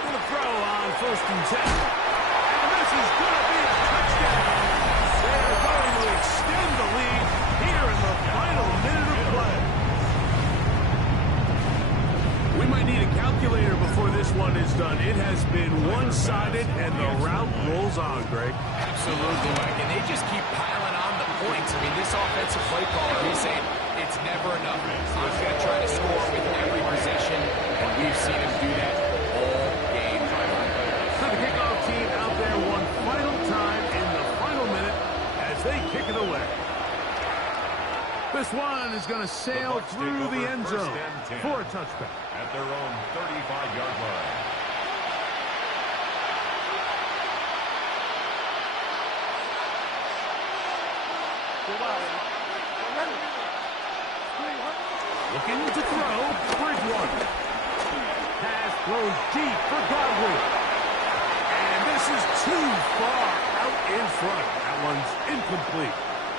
going to throw on 1st and 10. And this is going to be a touchdown. They're going to extend the lead here in the final minute of play. We might need a calculator before this one is done. It has been one-sided, and the route rolls on, Greg. Absolutely, Mike. And they just keep piling on the points. I mean, this offensive play caller, he's saying it's never enough. I'm going to try to score with every possession, and we've seen him do that all game. So the kickoff team out there one final time in the final minute as they kick it away. This one is going to sail through the end zone for a touchback. At their own 35-yard line. Looking to throw, Bridgewater. Pass thrown deep for Godwin. And this is too far out in front. That one's incomplete.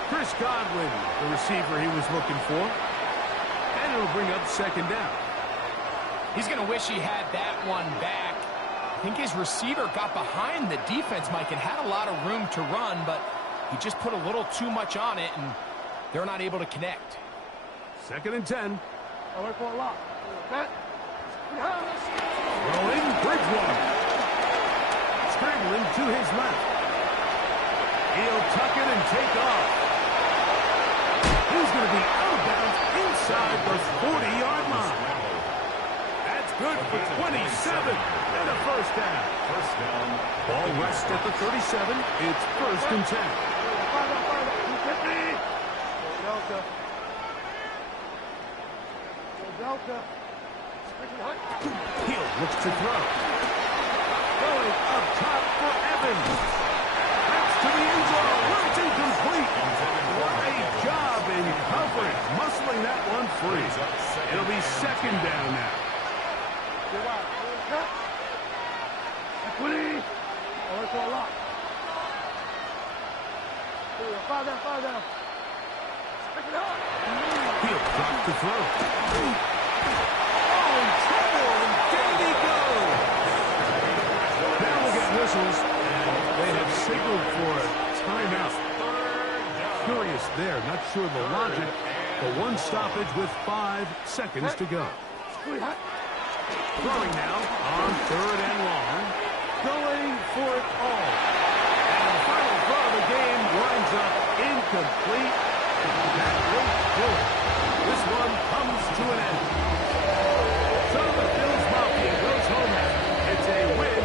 Chris Godwin, the receiver he was looking for. And it'll bring up 2nd down. He's going to wish he had that one back. I think his receiver got behind the defense, Mike, and had a lot of room to run, but he just put a little too much on it, and they're not able to connect. 2nd and 10. I went for a lot. Throwing Bridgewater. Scrambling to his left. He'll tuck it and take off. He's going to be out of bounds inside the 40-yard line. That's good for 27 and a 1st down. First down. Ball rests at the 37. It's 1st and 10. Delta. Hill looks to throw. Going up top for Evans. That's to the end zone. It's incomplete. What a job in coverage. Muscling that one free. It'll be 2nd down now. He'll drop to throw. Oh, in trouble, and down he goes. Now we'll get whistles, and they have signaled for a timeout. Curious there, not sure the logic, but one stoppage with 5 seconds to go. Throwing now on 3rd and long. Going for it all. And the final throw of the game winds up incomplete. That will do it. This one comes to an end. So the Bills Mafia goes home. It's a win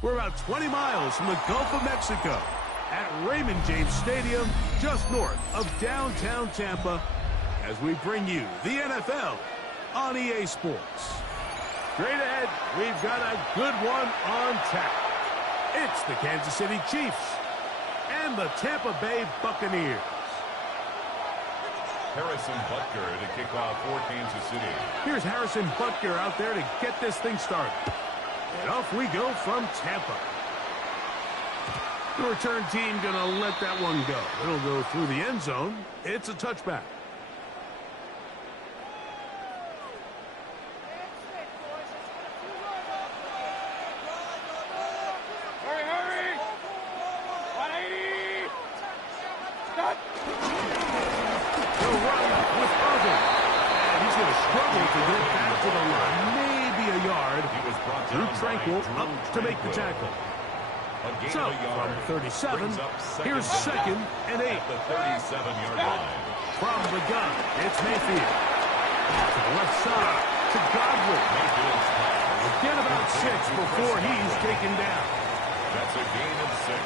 We're about 20 miles from the Gulf of Mexico at Raymond James Stadium, just north of downtown Tampa, as we bring you the NFL on EA Sports. Straight ahead, we've got a good one on tap. It's the Kansas City Chiefs and the Tampa Bay Buccaneers. Harrison Butker to kick off for Kansas City. Here's Harrison Butker out there to get this thing started. And off we go from Tampa. The return team going to let that one go. It'll go through the end zone. It's a touchback. Up to make the tackle. So, from 37, here's 2nd and 8. The 37-yard line. From the gun, it's Mayfield. To the left side, to Godwin. Get about 6 before he's taken down. That's a gain of 6.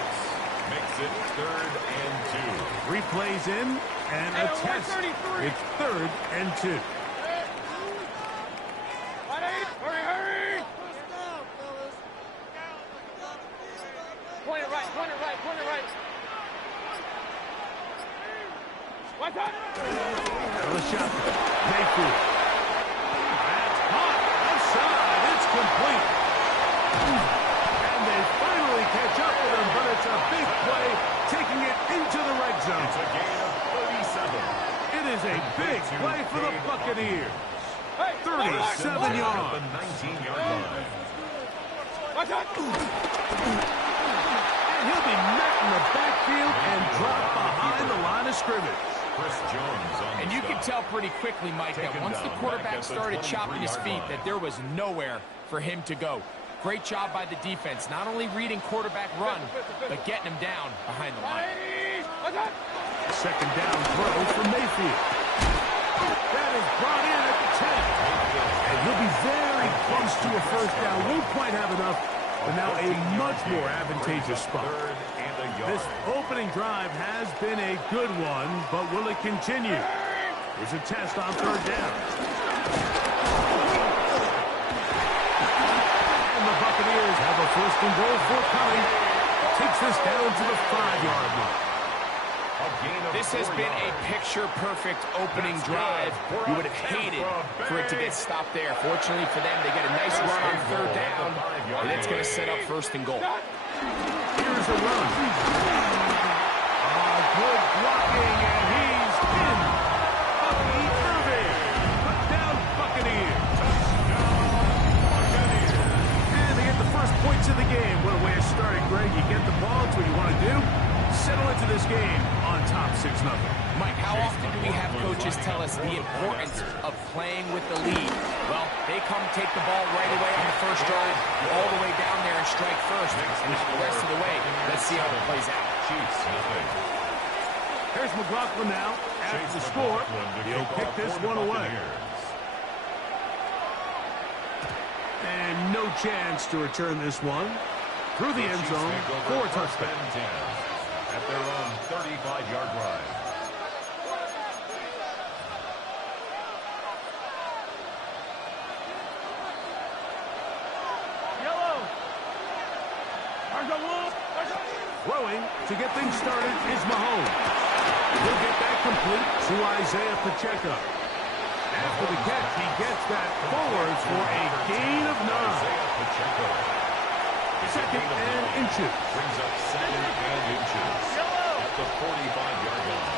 Makes it 3rd and 2. 3 plays in, and a test. It's 3rd and 2. Mayfield. That's hot. Outside. It's complete. And they finally catch up with him, but it's a big play, taking it into the red zone. It's a gain of 37. It is a big play for the Buccaneers. 37 yards. The 19-yard line. And he'll be met in the backfield and dropped behind the line of scrimmage. Chris Jones on and you can tell pretty quickly, Mike, that once the quarterback started chopping his feet, that there was nowhere for him to go. Great job by the defense, not only reading quarterback run, but getting him down behind the line. 2nd down throw for Mayfield. That is brought in at the 10. And he'll be very close to a 1st down. Won't quite have enough, but now a much more advantageous spot. This opening drive has been a good one, but will it continue? Here's a test on 3rd down. And the Buccaneers have a 1st and goal forthcoming. Takes this down to the 5-yard line. This has been a picture-perfect opening drive. You would have hated for it to get stopped there. Fortunately for them, they get a nice run on 3rd down, and it's going to set up 1st and goal. Here's a run. Good blocking, and he's in. Bucky Irving. Touchdown, Buccaneers. And they get the 1st points of the game. What a way to start it, Greg. You get the ball. It's what you want to do. Settle into this game on top 6-0. Mike, how often do we have coaches tell us the importance of playing with the lead? Well, they come take the ball right away on the 1st drive, all the way down there and strike first. And the rest of the way, let's see how it plays out. Chiefs, nothing. Here's McLaughlin now. After the score, he'll kick this one away. And no chance to return this one. Through the end zone for a touchdown. At their own 35-yard line. Throwing to get things started is Mahomes. He'll get that complete to Isaiah Pacheco. After the catch, he gets that forward for a gain of 9. 2nd and inches. Brings up 2nd and inches at the 45-yard line.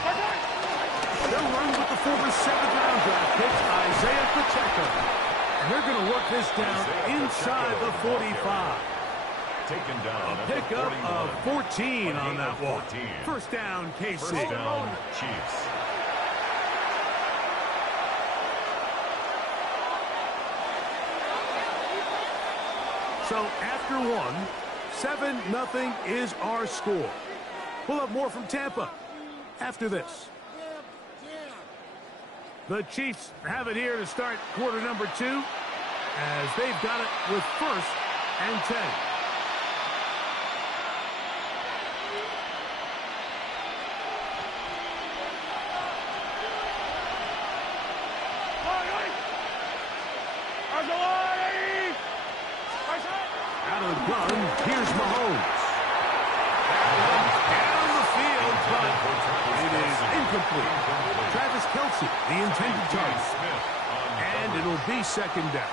They'll run with the former 7th-round draft pick, Isaiah Pacheco. And they're going to work this down inside the 45. Taken down. A pickup of 14 on that one. 1st down, KC. 1st down, Chiefs. So after one, 7-0 is our score. We'll have more from Tampa after this. The Chiefs have it here to start quarter number 2, as they've got it with 1st and 10. Out of the gun, here's Mahomes. Down the field, but it is incomplete. Travis Kelce, the intended target. And it'll be second down.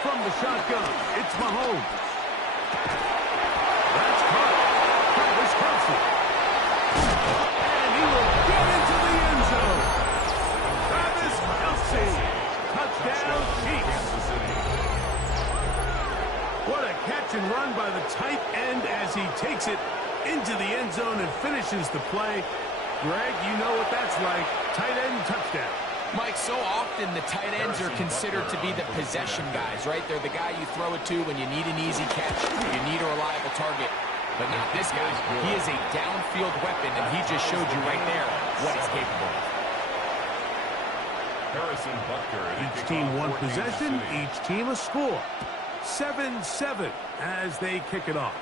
From the shotgun, it's Mahomes. That's caught. Travis Kelce. And he will get into the end zone. Travis Kelce. Touchdown, Chiefs. What a catch and run by the tight end as he takes it into the end zone and finishes the play. Greg, you know what that's like. Tight end touchdown. Mike, so often the tight ends are considered to be the possession guys, right? They're the guy you throw it to when you need an easy catch, you need a reliable target. But not this guy. He is a downfield weapon, and he just showed you right there what he's capable of. Each team one possession, each team a score. 7-7 as they kick it off.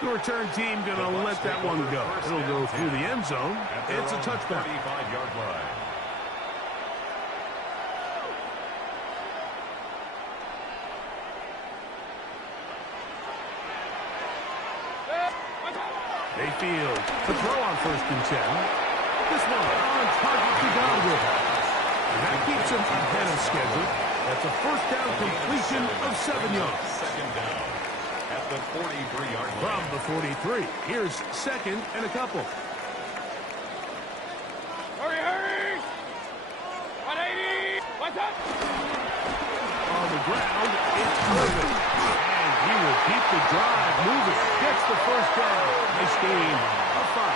The return team going to let that one go. It'll go through the end zone. It's a touchdown. Mayfield to throw on 1st and 10. This one on target to Godwin. And that keeps him ahead of schedule. That's a 1st down completion of 7 yards. Second down at the 43-yard line. From the 43, here's 2nd and a couple. Hurry! 180! What's up? On the ground, it's Irvin. And he will keep the drive moving. Gets the 1st down. Nice gain of 5.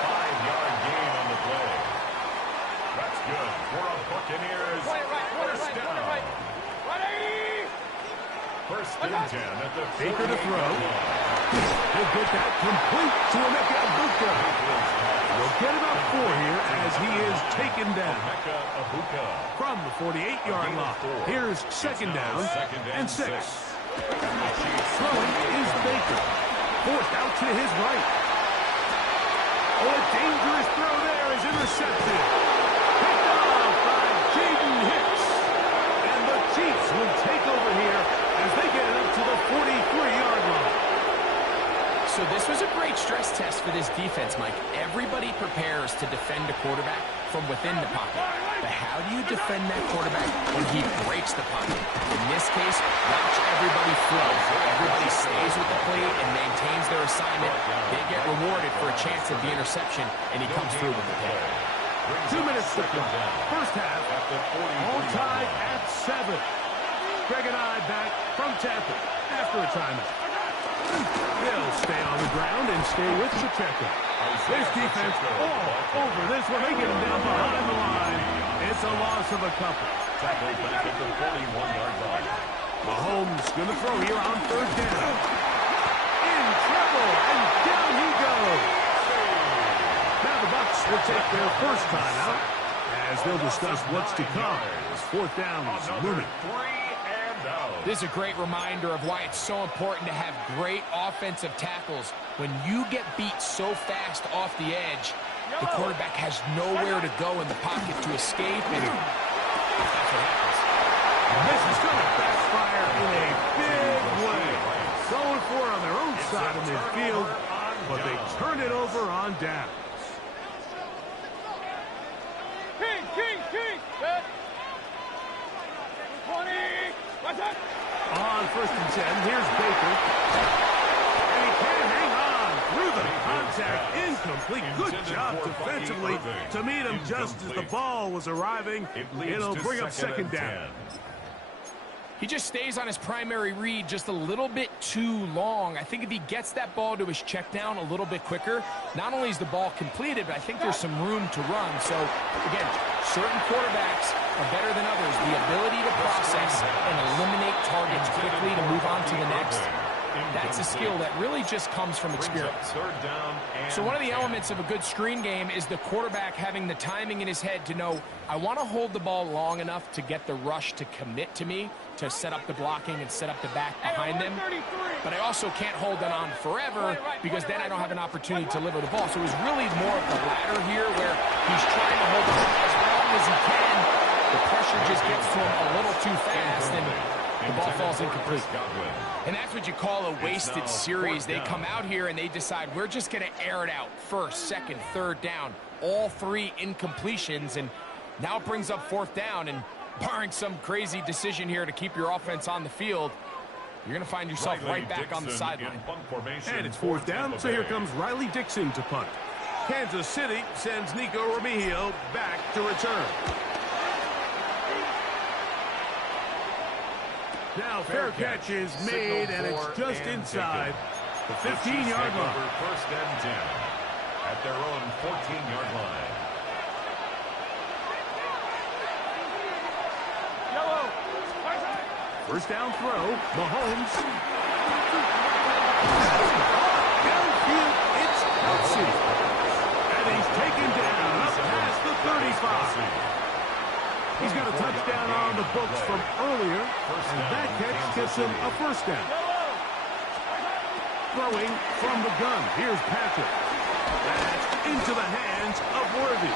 5-yard gain on the play. That's good for a Buccaneers first down. 180! 1st and 10 at the Baker to throw. He'll get that complete to Emeka Egbuka. We'll get about 4 here as he is taken down. From the 48-yard line, here's 2nd down and 6. Throwing is Baker. Forced out to his right. Oh, a dangerous throw there is intercepted. Picked off by Jaden Hicks. And the Chiefs will take over here as they get it up to the 43-yard line. So this was a great stress test for this defense, Mike. Everybody prepares to defend a quarterback from within the pocket. But how do you defend that quarterback when he breaks the pocket? In this case, watch everybody flow. Everybody stays with the play and maintains their assignment. They get rewarded for a chance at the interception, and he comes through with the play. 2 minutes to play. First half, all tied at 7. Greg and I back from Tampa after a timeout. They'll stay on the ground and stay with Pacheco. This defense all over this one. They get him down behind the line. It's a loss of a couple. Tackled back at the 41-yard line. Mahomes going to throw here on 3rd down. In trouble, and down he goes. Now the Bucs will take their first time out as they'll discuss what's to come. 4th down is looming. This is a great reminder of why it's so important to have great offensive tackles. When you get beat so fast off the edge, the quarterback has nowhere to go in the pocket to escape, and that's what happens. This is going to backfire in a big way. Going for it on their own side of midfield, but they turn it over on downs. King! Good! 20! What's up? On 1st and 10, here's Baker. And he can hang on through the contact. Incomplete. Good job defensively to meet him just as the ball was arriving. It'll bring up 2nd down. He just stays on his primary read just a little bit too long. I think if he gets that ball to his check down a little bit quicker, not only is the ball completed, but I think there's some room to run. So, again, certain quarterbacks are better than others. The ability to process and eliminate targets quickly to move on to the next. That's a skill that really just comes from experience. So one of the elements of a good screen game is the quarterback having the timing in his head to know, I want to hold the ball long enough to get the rush to commit to me, to set up the blocking and set up the back behind them. But I also can't hold it on forever because then I don't have an opportunity to deliver the ball. So it was really more of the latter here where he's trying to hold it as long as he can. The pressure just gets to him a little too fast and the ball falls incomplete. And that's what you call a wasted series. They come out here and they decide we're just going to air it out. First, second, third down. All 3 incompletions. And now it brings up 4th down. And barring some crazy decision here to keep your offense on the field, you're going to find yourself right back on the sideline. And it's 4th down, so here comes Riley Dixon to punt. Kansas City sends Nico Remigio back to return. Now fair catch is made, and it's just inside the 15-yard line. First and 10 at their own 14-yard line. First down throw, Mahomes. Downfield, it's Kelsey. And he's taken down up past the 35. He's got a touchdown on the books from earlier, and that catch gets him a first down. Throwing from the gun, here's Patrick. That's into the hands of Worthy.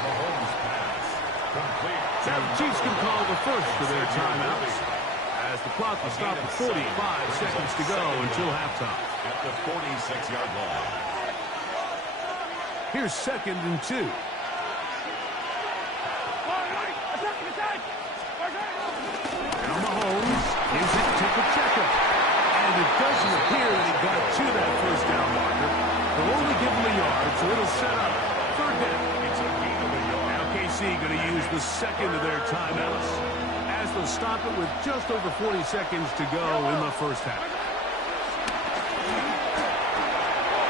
Now the Chiefs can call the first for their timeouts, as the clock will stop at 45 seconds to go until halftime. At the 46-yard line. Here's 2nd and 2. Now Mahomes gives it to Pacheco. And it doesn't appear that he got to that first down marker. They'll only give him a yard, so it'll set up 3rd down. It's a gain of a yard. Now KC going to use the second of their timeouts, as they'll stop it with just over 40 seconds to go in the first half.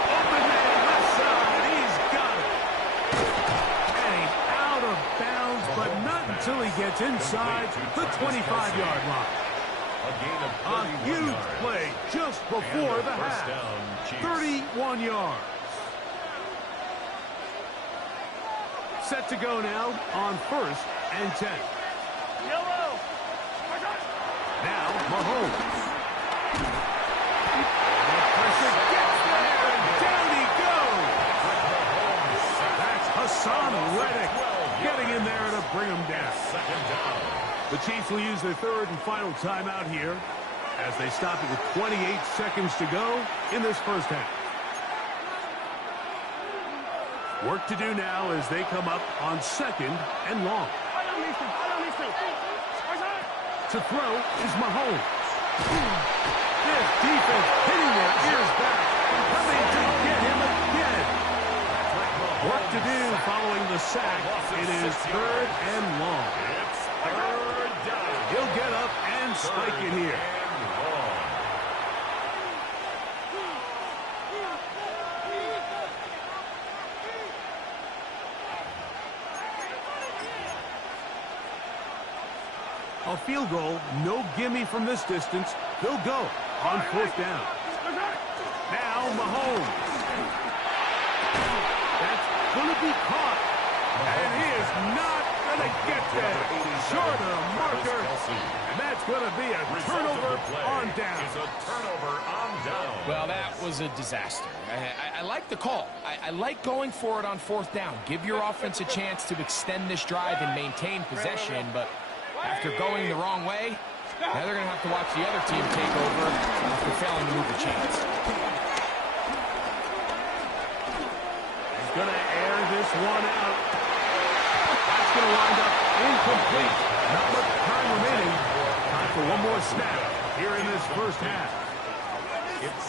Open man, left side, he's got it. And he's out of bounds, but not until he gets inside the 25-yard line. A huge play just before the half. 31 yards. Set to go now on 1st and 10. Now Mahomes. The pressure gets there, and down he goes. That's Hassan Reddick getting in there to bring him down. 2nd down. The Chiefs will use their 3rd and final timeout here as they stop it with 28 seconds to go in this first half. Work to do now as they come up on 2nd and long. To throw is Mahomes. This defense hitting their ears back, coming to get him again. Work to do following the sack. It is 3rd and long. He'll get up and spike it here. A field goal, no gimme from this distance. They'll go on 4th down. Now Mahomes. That's going to be caught. And he is not going to get there. Short of the marker. And that's going to be a turnover on down. Well, that was a disaster. I like the call. I like going for it on 4th down. Give your offense a chance to extend this drive and maintain possession, but after going the wrong way, now they're going to have to watch the other team take over after failing to move the chains. He's going to air this one out. That's going to wind up incomplete. Not much time remaining. Time for one more snap here in this first half.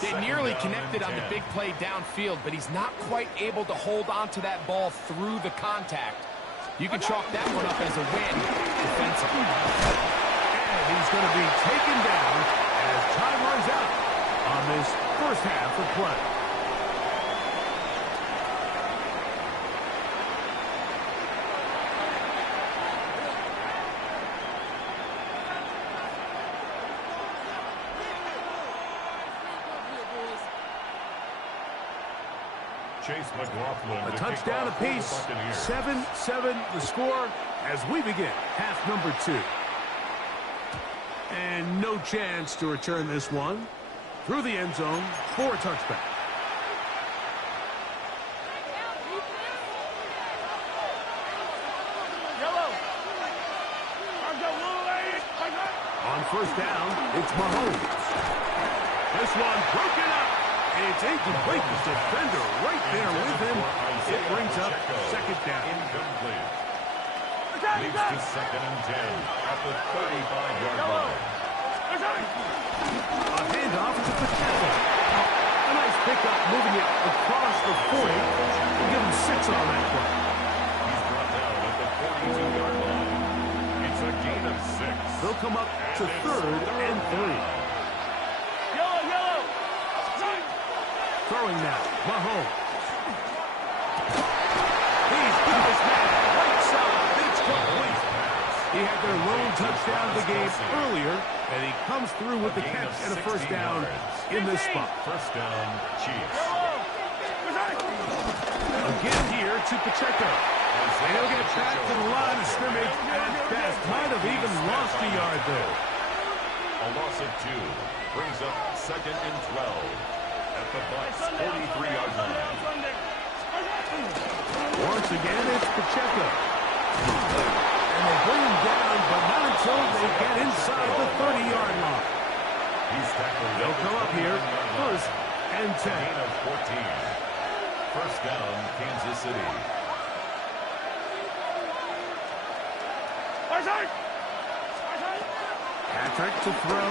They nearly connected on the big play downfield, but he's not quite able to hold on to that ball through the contact. You can chalk that one up as a win defensively. And he's going to be taken down as time runs out on this first half of play. A touchdown apiece, 7-7 the score as we begin half number 2. And no chance to return this one through the end zone for a touchback. On first down, it's Mahomes. This one broken up. It's incomplete. The defender right there with him. It brings up second down. Incomplete. Leads to 2nd and 10 at the 35-yard line. A handoff to Pacheco. A nice pickup, moving it across the 40. We'll give him 6 on that play. He's brought down at the 42-yard line. It's a gain of 6. They'll come up to 3rd and 3. Throwing now, Mahomes. He's got his man right side. It's complete. He had their lone touchdown of the game earlier, and he comes through with the catch and a first down in this spot. First down, Chiefs. Again here to Pacheco. And he'll get back to the line of scrimmage at best. Might have even lost a yard there. A loss of 2 brings up 2nd and 12. At the Bucs' 43-yard line. Once again, it's Pacheco. And they bring him down, but not until they get inside the 30-yard line. He's tackled. They'll come up here, 1st and 10. Gain of 14. First down, Kansas City. Patrick to throw.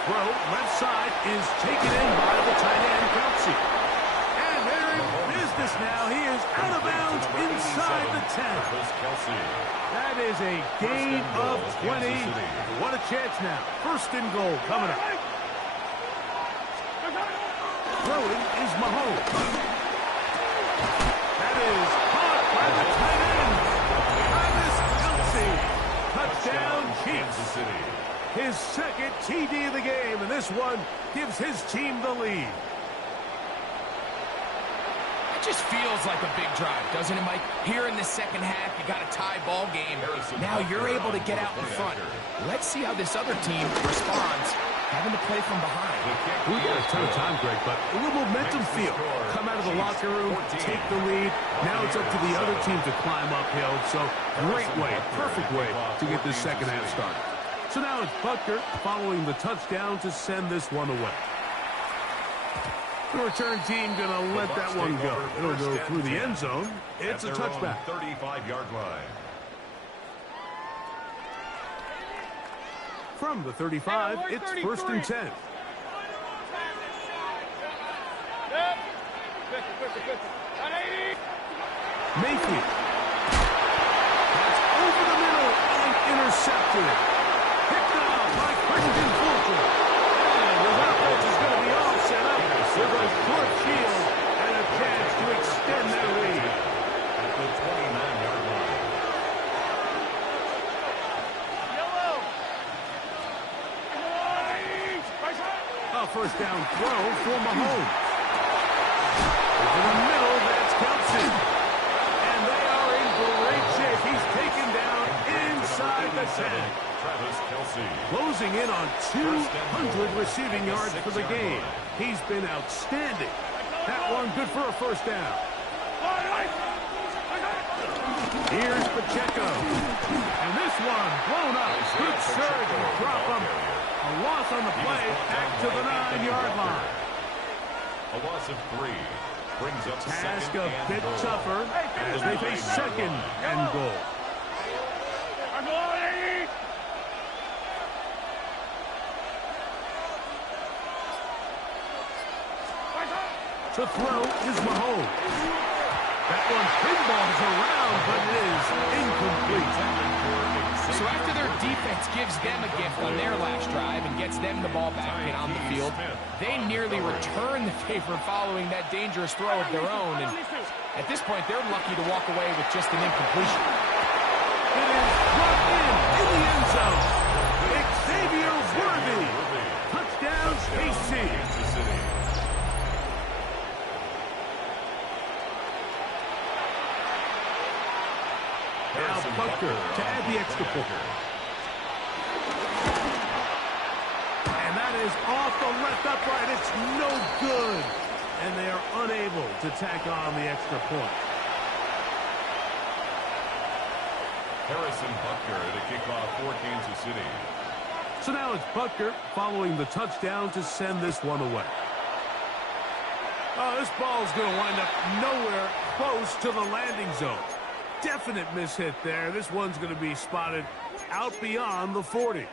Throw, left side, is taken in by the tight end, Kelsey. And they're in business now. He is out of bounds inside the 10. That is a gain of 20. What a chance now. 1st and goal coming up. Throwing is Mahomes. That is caught by the tight end. Travis Kelsey. Touchdown, Chiefs. His 2nd TD of the game, and this one gives his team the lead. It just feels like a big drive, doesn't it, Mike? Here in the second half, you got a tie ball game. Now you're able to get out in front. Let's see how this other team responds, having to play from behind. We got a ton of time, Greg, but a little momentum feel. Come out of the locker room, take the lead. Now it's up to the other team to climb uphill. So great way, perfect way to get this second half started. So now it's Butker following the touchdown to send this one away. The return team going to let that one go. It'll go through the end zone. It's a touchback. 35-yard line. From the 35, it's 1st and 10. Mayfield. That's over the middle and intercepted. Picked off by Christian Fulton. And his offense is going to be all set up with a short field and a chance to extend their lead. At the 29-yard line. A first down throw for Mahomes. Over the middle, that's Kelsey. And they are in great shape. He's taken down inside the 10. Closing in on 200 receiving yards for the game. He's been outstanding. That one good for a first down. Here's Pacheco. And this one blown up. Good surge and drop him. A loss on the play back to the 9-yard line. A loss of 3 brings up task a bit tougher as they face 2nd and goal. To throw is Mahomes. That one pinballs around, but it is incomplete. So after their defense gives them a gift on their last drive and gets them the ball back and on the field, they nearly return the favor following that dangerous throw of their own. And at this point, they're lucky to walk away with just an incompletion. It is brought in the end zone. Xavier Worthy. Touchdown, KC. Butker to add the extra point. And that is off the left upright. It's no good. And they are unable to tack on the extra point. Harrison Butker to kick off for Kansas City. So now it's Butker following the touchdown to send this one away. Oh, this ball's going to wind up nowhere close to the landing zone. Definite mishit there. This one's going to be spotted out beyond the 40.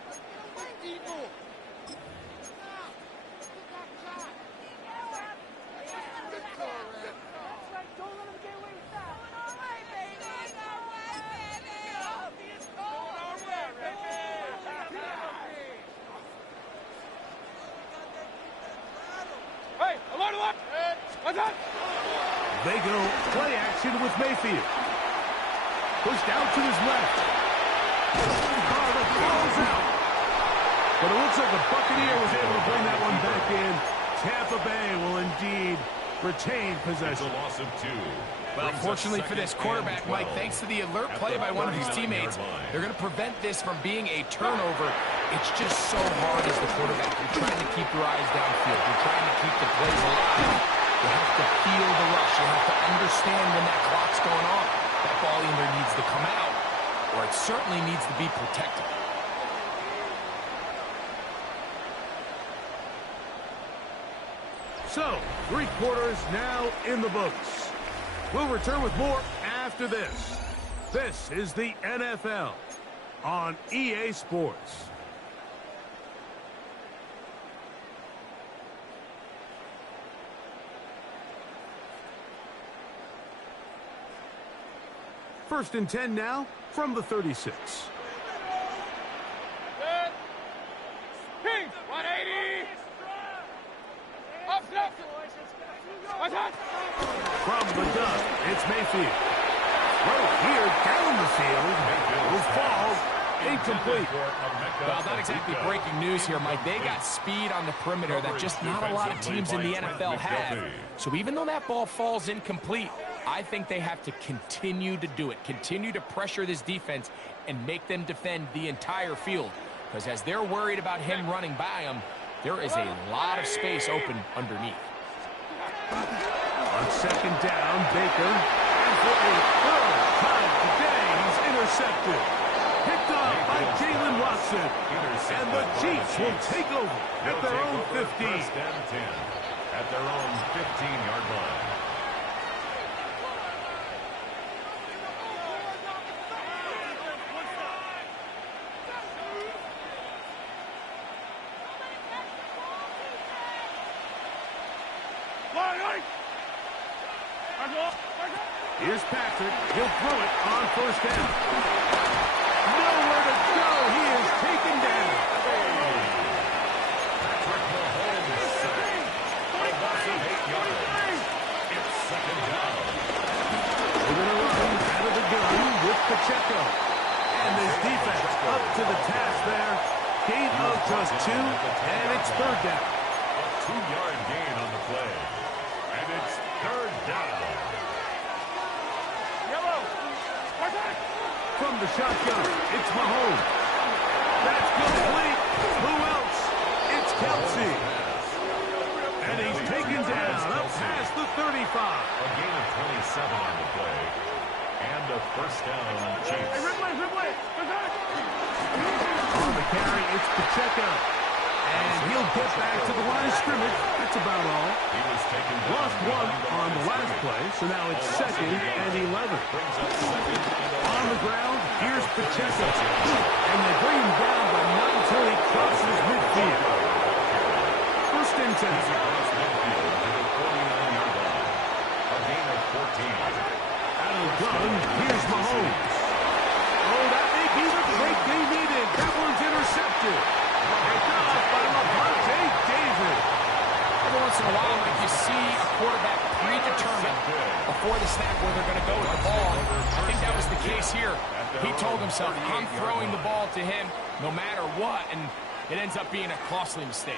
They go play action with Mayfield. Pushed out to his left. Oh, the ball's out. But it looks like the Buccaneer was able to bring that one back in. Tampa Bay will indeed retain possession. It's a loss of 2. Well, fortunately for this quarterback, Mike, thanks to the alert play by one of his teammates, they're going to prevent this from being a turnover. It's just so hard as the quarterback. You're trying to keep your eyes downfield. You're trying to keep the plays alive. You have to feel the rush. You have to understand when that clock's going on. That ball either needs to come out, or it certainly needs to be protected. So, 3 quarters now in the books. We'll return with more after this. This is the NFL on EA Sports. First and 10 now from the 36. King, 180. Up. From the duck, it's Mayfield. Right here down the field will fall incomplete. Well, not exactly breaking news here, Mike. They got speed on the perimeter that just not a lot of teams in the NFL have. So even though that ball falls incomplete, I think they have to continue to do it, continue to pressure this defense and make them defend the entire field. Because as they're worried about him running by them, there is a lot of space open underneath. On second down, Baker. And for a third time today, he's intercepted. Picked off by Jalen Watson. And the Chiefs will take over at their own 15. First and 10 at their own 15-yard line. Here's Patrick. He'll throw it on first down. Nowhere to go. He is taken down. Patrick Mahomes sacked. A loss of 8 yards. It's second down. They're going to run out of the gun with Pacheco. And this defense up to the task there. Gain of just 2, and it's third down. A 2-yard gain on the play. And it's third down. From the shotgun, it's Mahomes. That's complete. Who else? It's Kelsey. And he's taken down up past the 35. A gain of 27 on the play. And a first down, Chiefs. On the carry, it's Pacheco. And he'll get back to the line of scrimmage. That's about all. He was taken down. Lost 1 on the last play, so now it's second and 11. Brings up second and 11. On the ground, here's Pacheco. And they bring him down, but not until he crosses midfield. First and 10. Across midfield to the 49-yard line. A gain of 14. Out of the gun, here's Mahomes. Oh, that may be the break they needed. That one's intercepted. Picked off by Lavonte David. Every once in a while, Mike, you see a quarterback predetermined before the snap where they're going to go with the ball. I think that was the case here. He told himself, I'm throwing the ball to him no matter what, and it ends up being a costly mistake.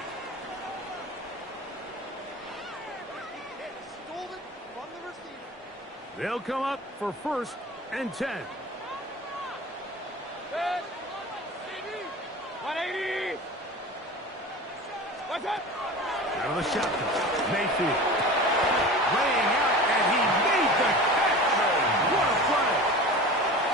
They'll come up for first and 10. Out of the shotgun. Mayfield. Laying out, and he made the catch. What a play.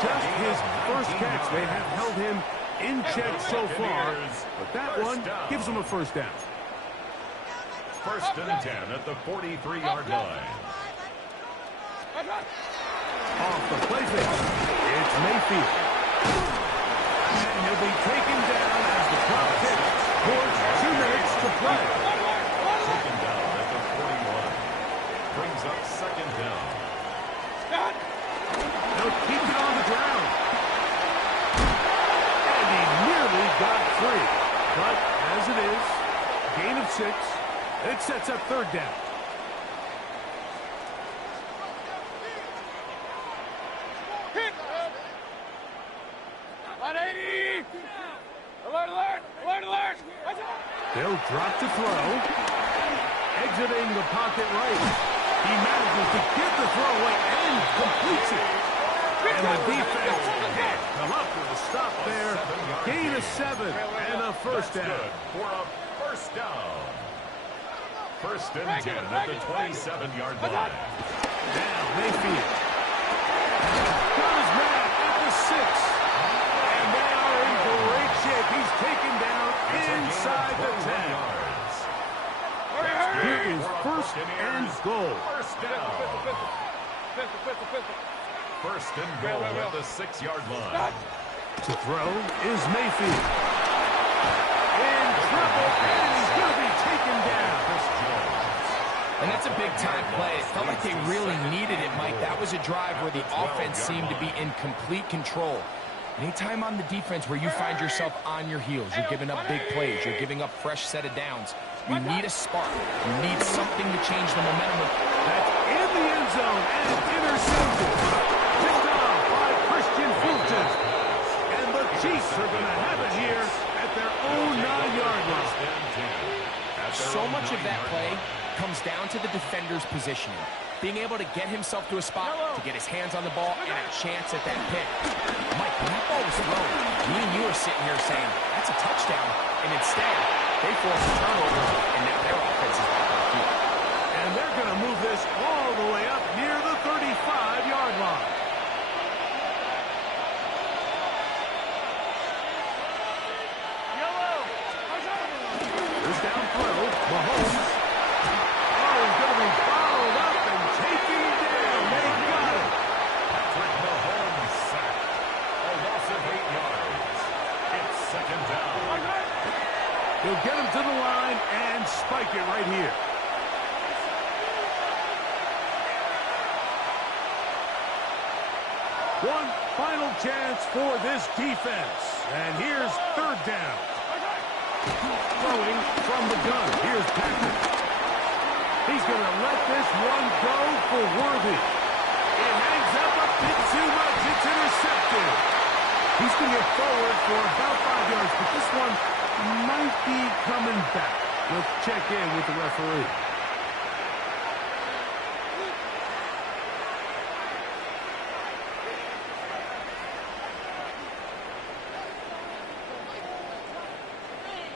Just his first catch. They have held him in check so far, but that one gives him a first down. 1st and 10 at the 43-yard line. Off the play fake. It's Mayfield. And he'll be taken down as the clock ticks towards 2 minutes to play. Taken down at the 41. Brings up 2nd down. They'll keep it on the ground. And he nearly got free. But as it is, gain of 6. It sets up 3rd down. They'll drop to throw. Exiting the pocket right. He manages to get the throw away and completes it. And the defense can't come up with a stop there. Gain of 7 and a first down. For a first down. 1st and 10 at the 27-yard line. Now Mayfield. Got his man at the 6. And they are in great shape. He's taken down inside the 10. Here is 1st and goal. First down. 1st and goal at the 6-yard line. To throw is Mayfield. In trouble, and he's going to be taken down. And that's a big-time play. It felt like they really needed it, Mike. That was a drive where the offense seemed to be in complete control. Anytime on the defense where you find yourself on your heels, you're giving up big plays, you're giving up fresh set of downs, you need a spark. You need something to change the momentum. That's in the end zone and intercepted. Picked off by Christian Fulton. And the Chiefs are going to have it here at their own 9-yard line. So much of that play comes down to the defender's positioning. Being able to get himself to a spot, to get his hands on the ball, and a chance at that pick. Mike, when that ball was thrown, me and you are sitting here saying, that's a touchdown. And instead, they force a turnover, and now their offense is back on the field. And they're going to move this all the way up near the 35-yard line. First down throw, Mahomes. Oh, he's going to be followed up and taken down. They got it. Patrick Mahomes sacked. A loss of 8 yards. It's 2nd down. He'll get him to the line and spike it right here. One final chance for this defense. And here's 3rd down. Throwing from the gun. Here's Patrick. He's going to let this one go for Worthy. It hangs up a bit too much. It's intercepted. He's going to get forward for about 5 yards, but this one might be coming back. Let's check in with the referee.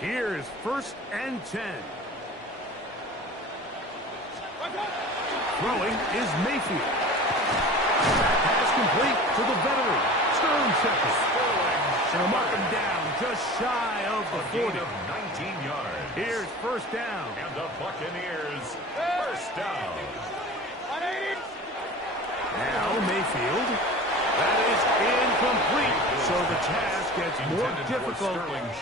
Here is 1st and 10. Throwing is Mayfield. That pass complete to the veteran. Stern second. And mark him down just shy of the 40. Of 19 yards. Here's 1st down. And the Buccaneers, 1st down. Now Mayfield. That is incomplete. So the task gets more difficult.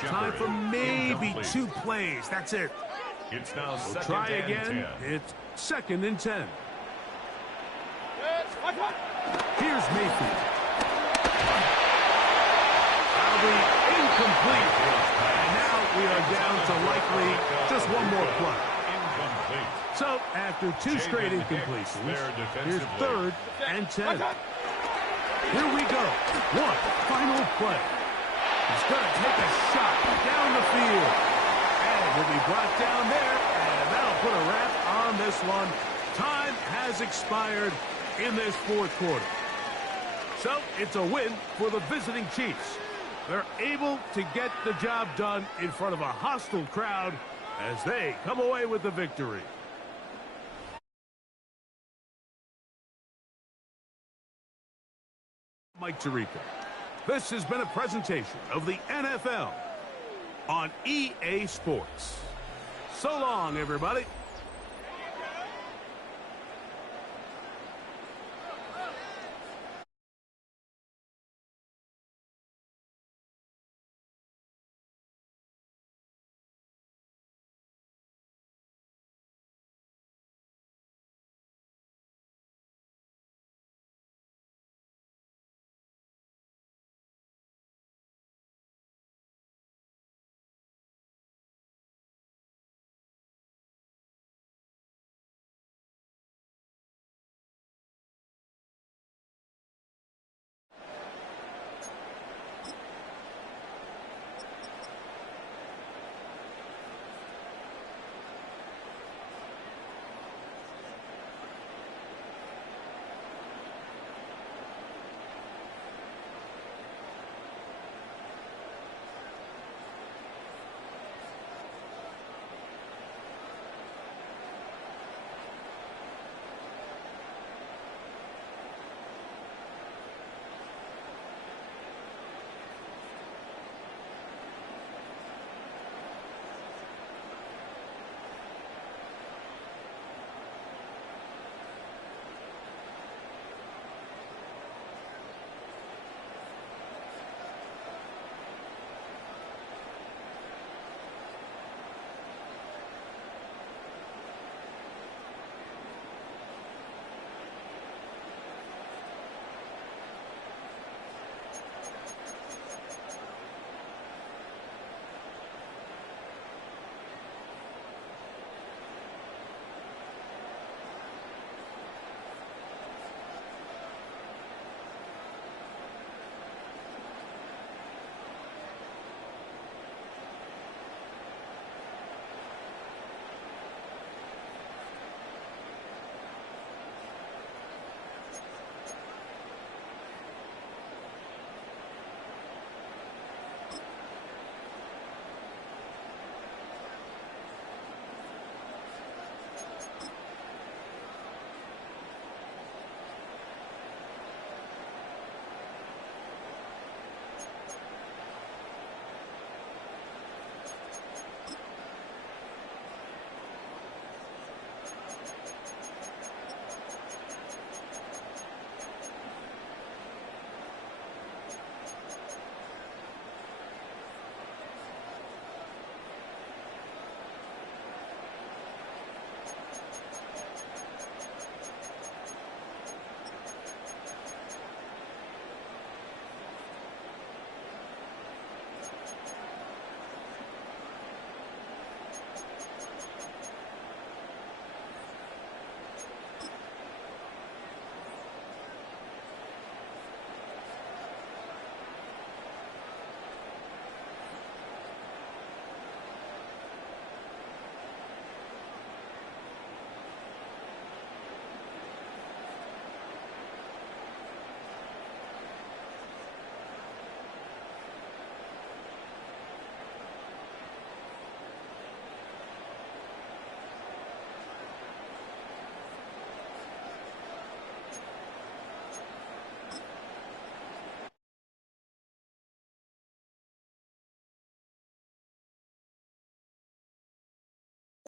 Time for maybe 2 plays. That's it. It's now 2nd Try and again. 10. It's 2nd and 10. Here's Mayfield. That'll be incomplete. And now we are down to likely just one more play. Incomplete. So after 2 straight incompletions, here's 3rd and 10. Here we go. One final play. He's going to take a shot down the field. And he'll be brought down there. And that'll put a wrap on this one. Time has expired in this 4th quarter. So it's a win for the visiting Chiefs. They're able to get the job done in front of a hostile crowd as they come away with the victory. Mike Tirico. This has been a presentation of the NFL on EA Sports. So long, everybody.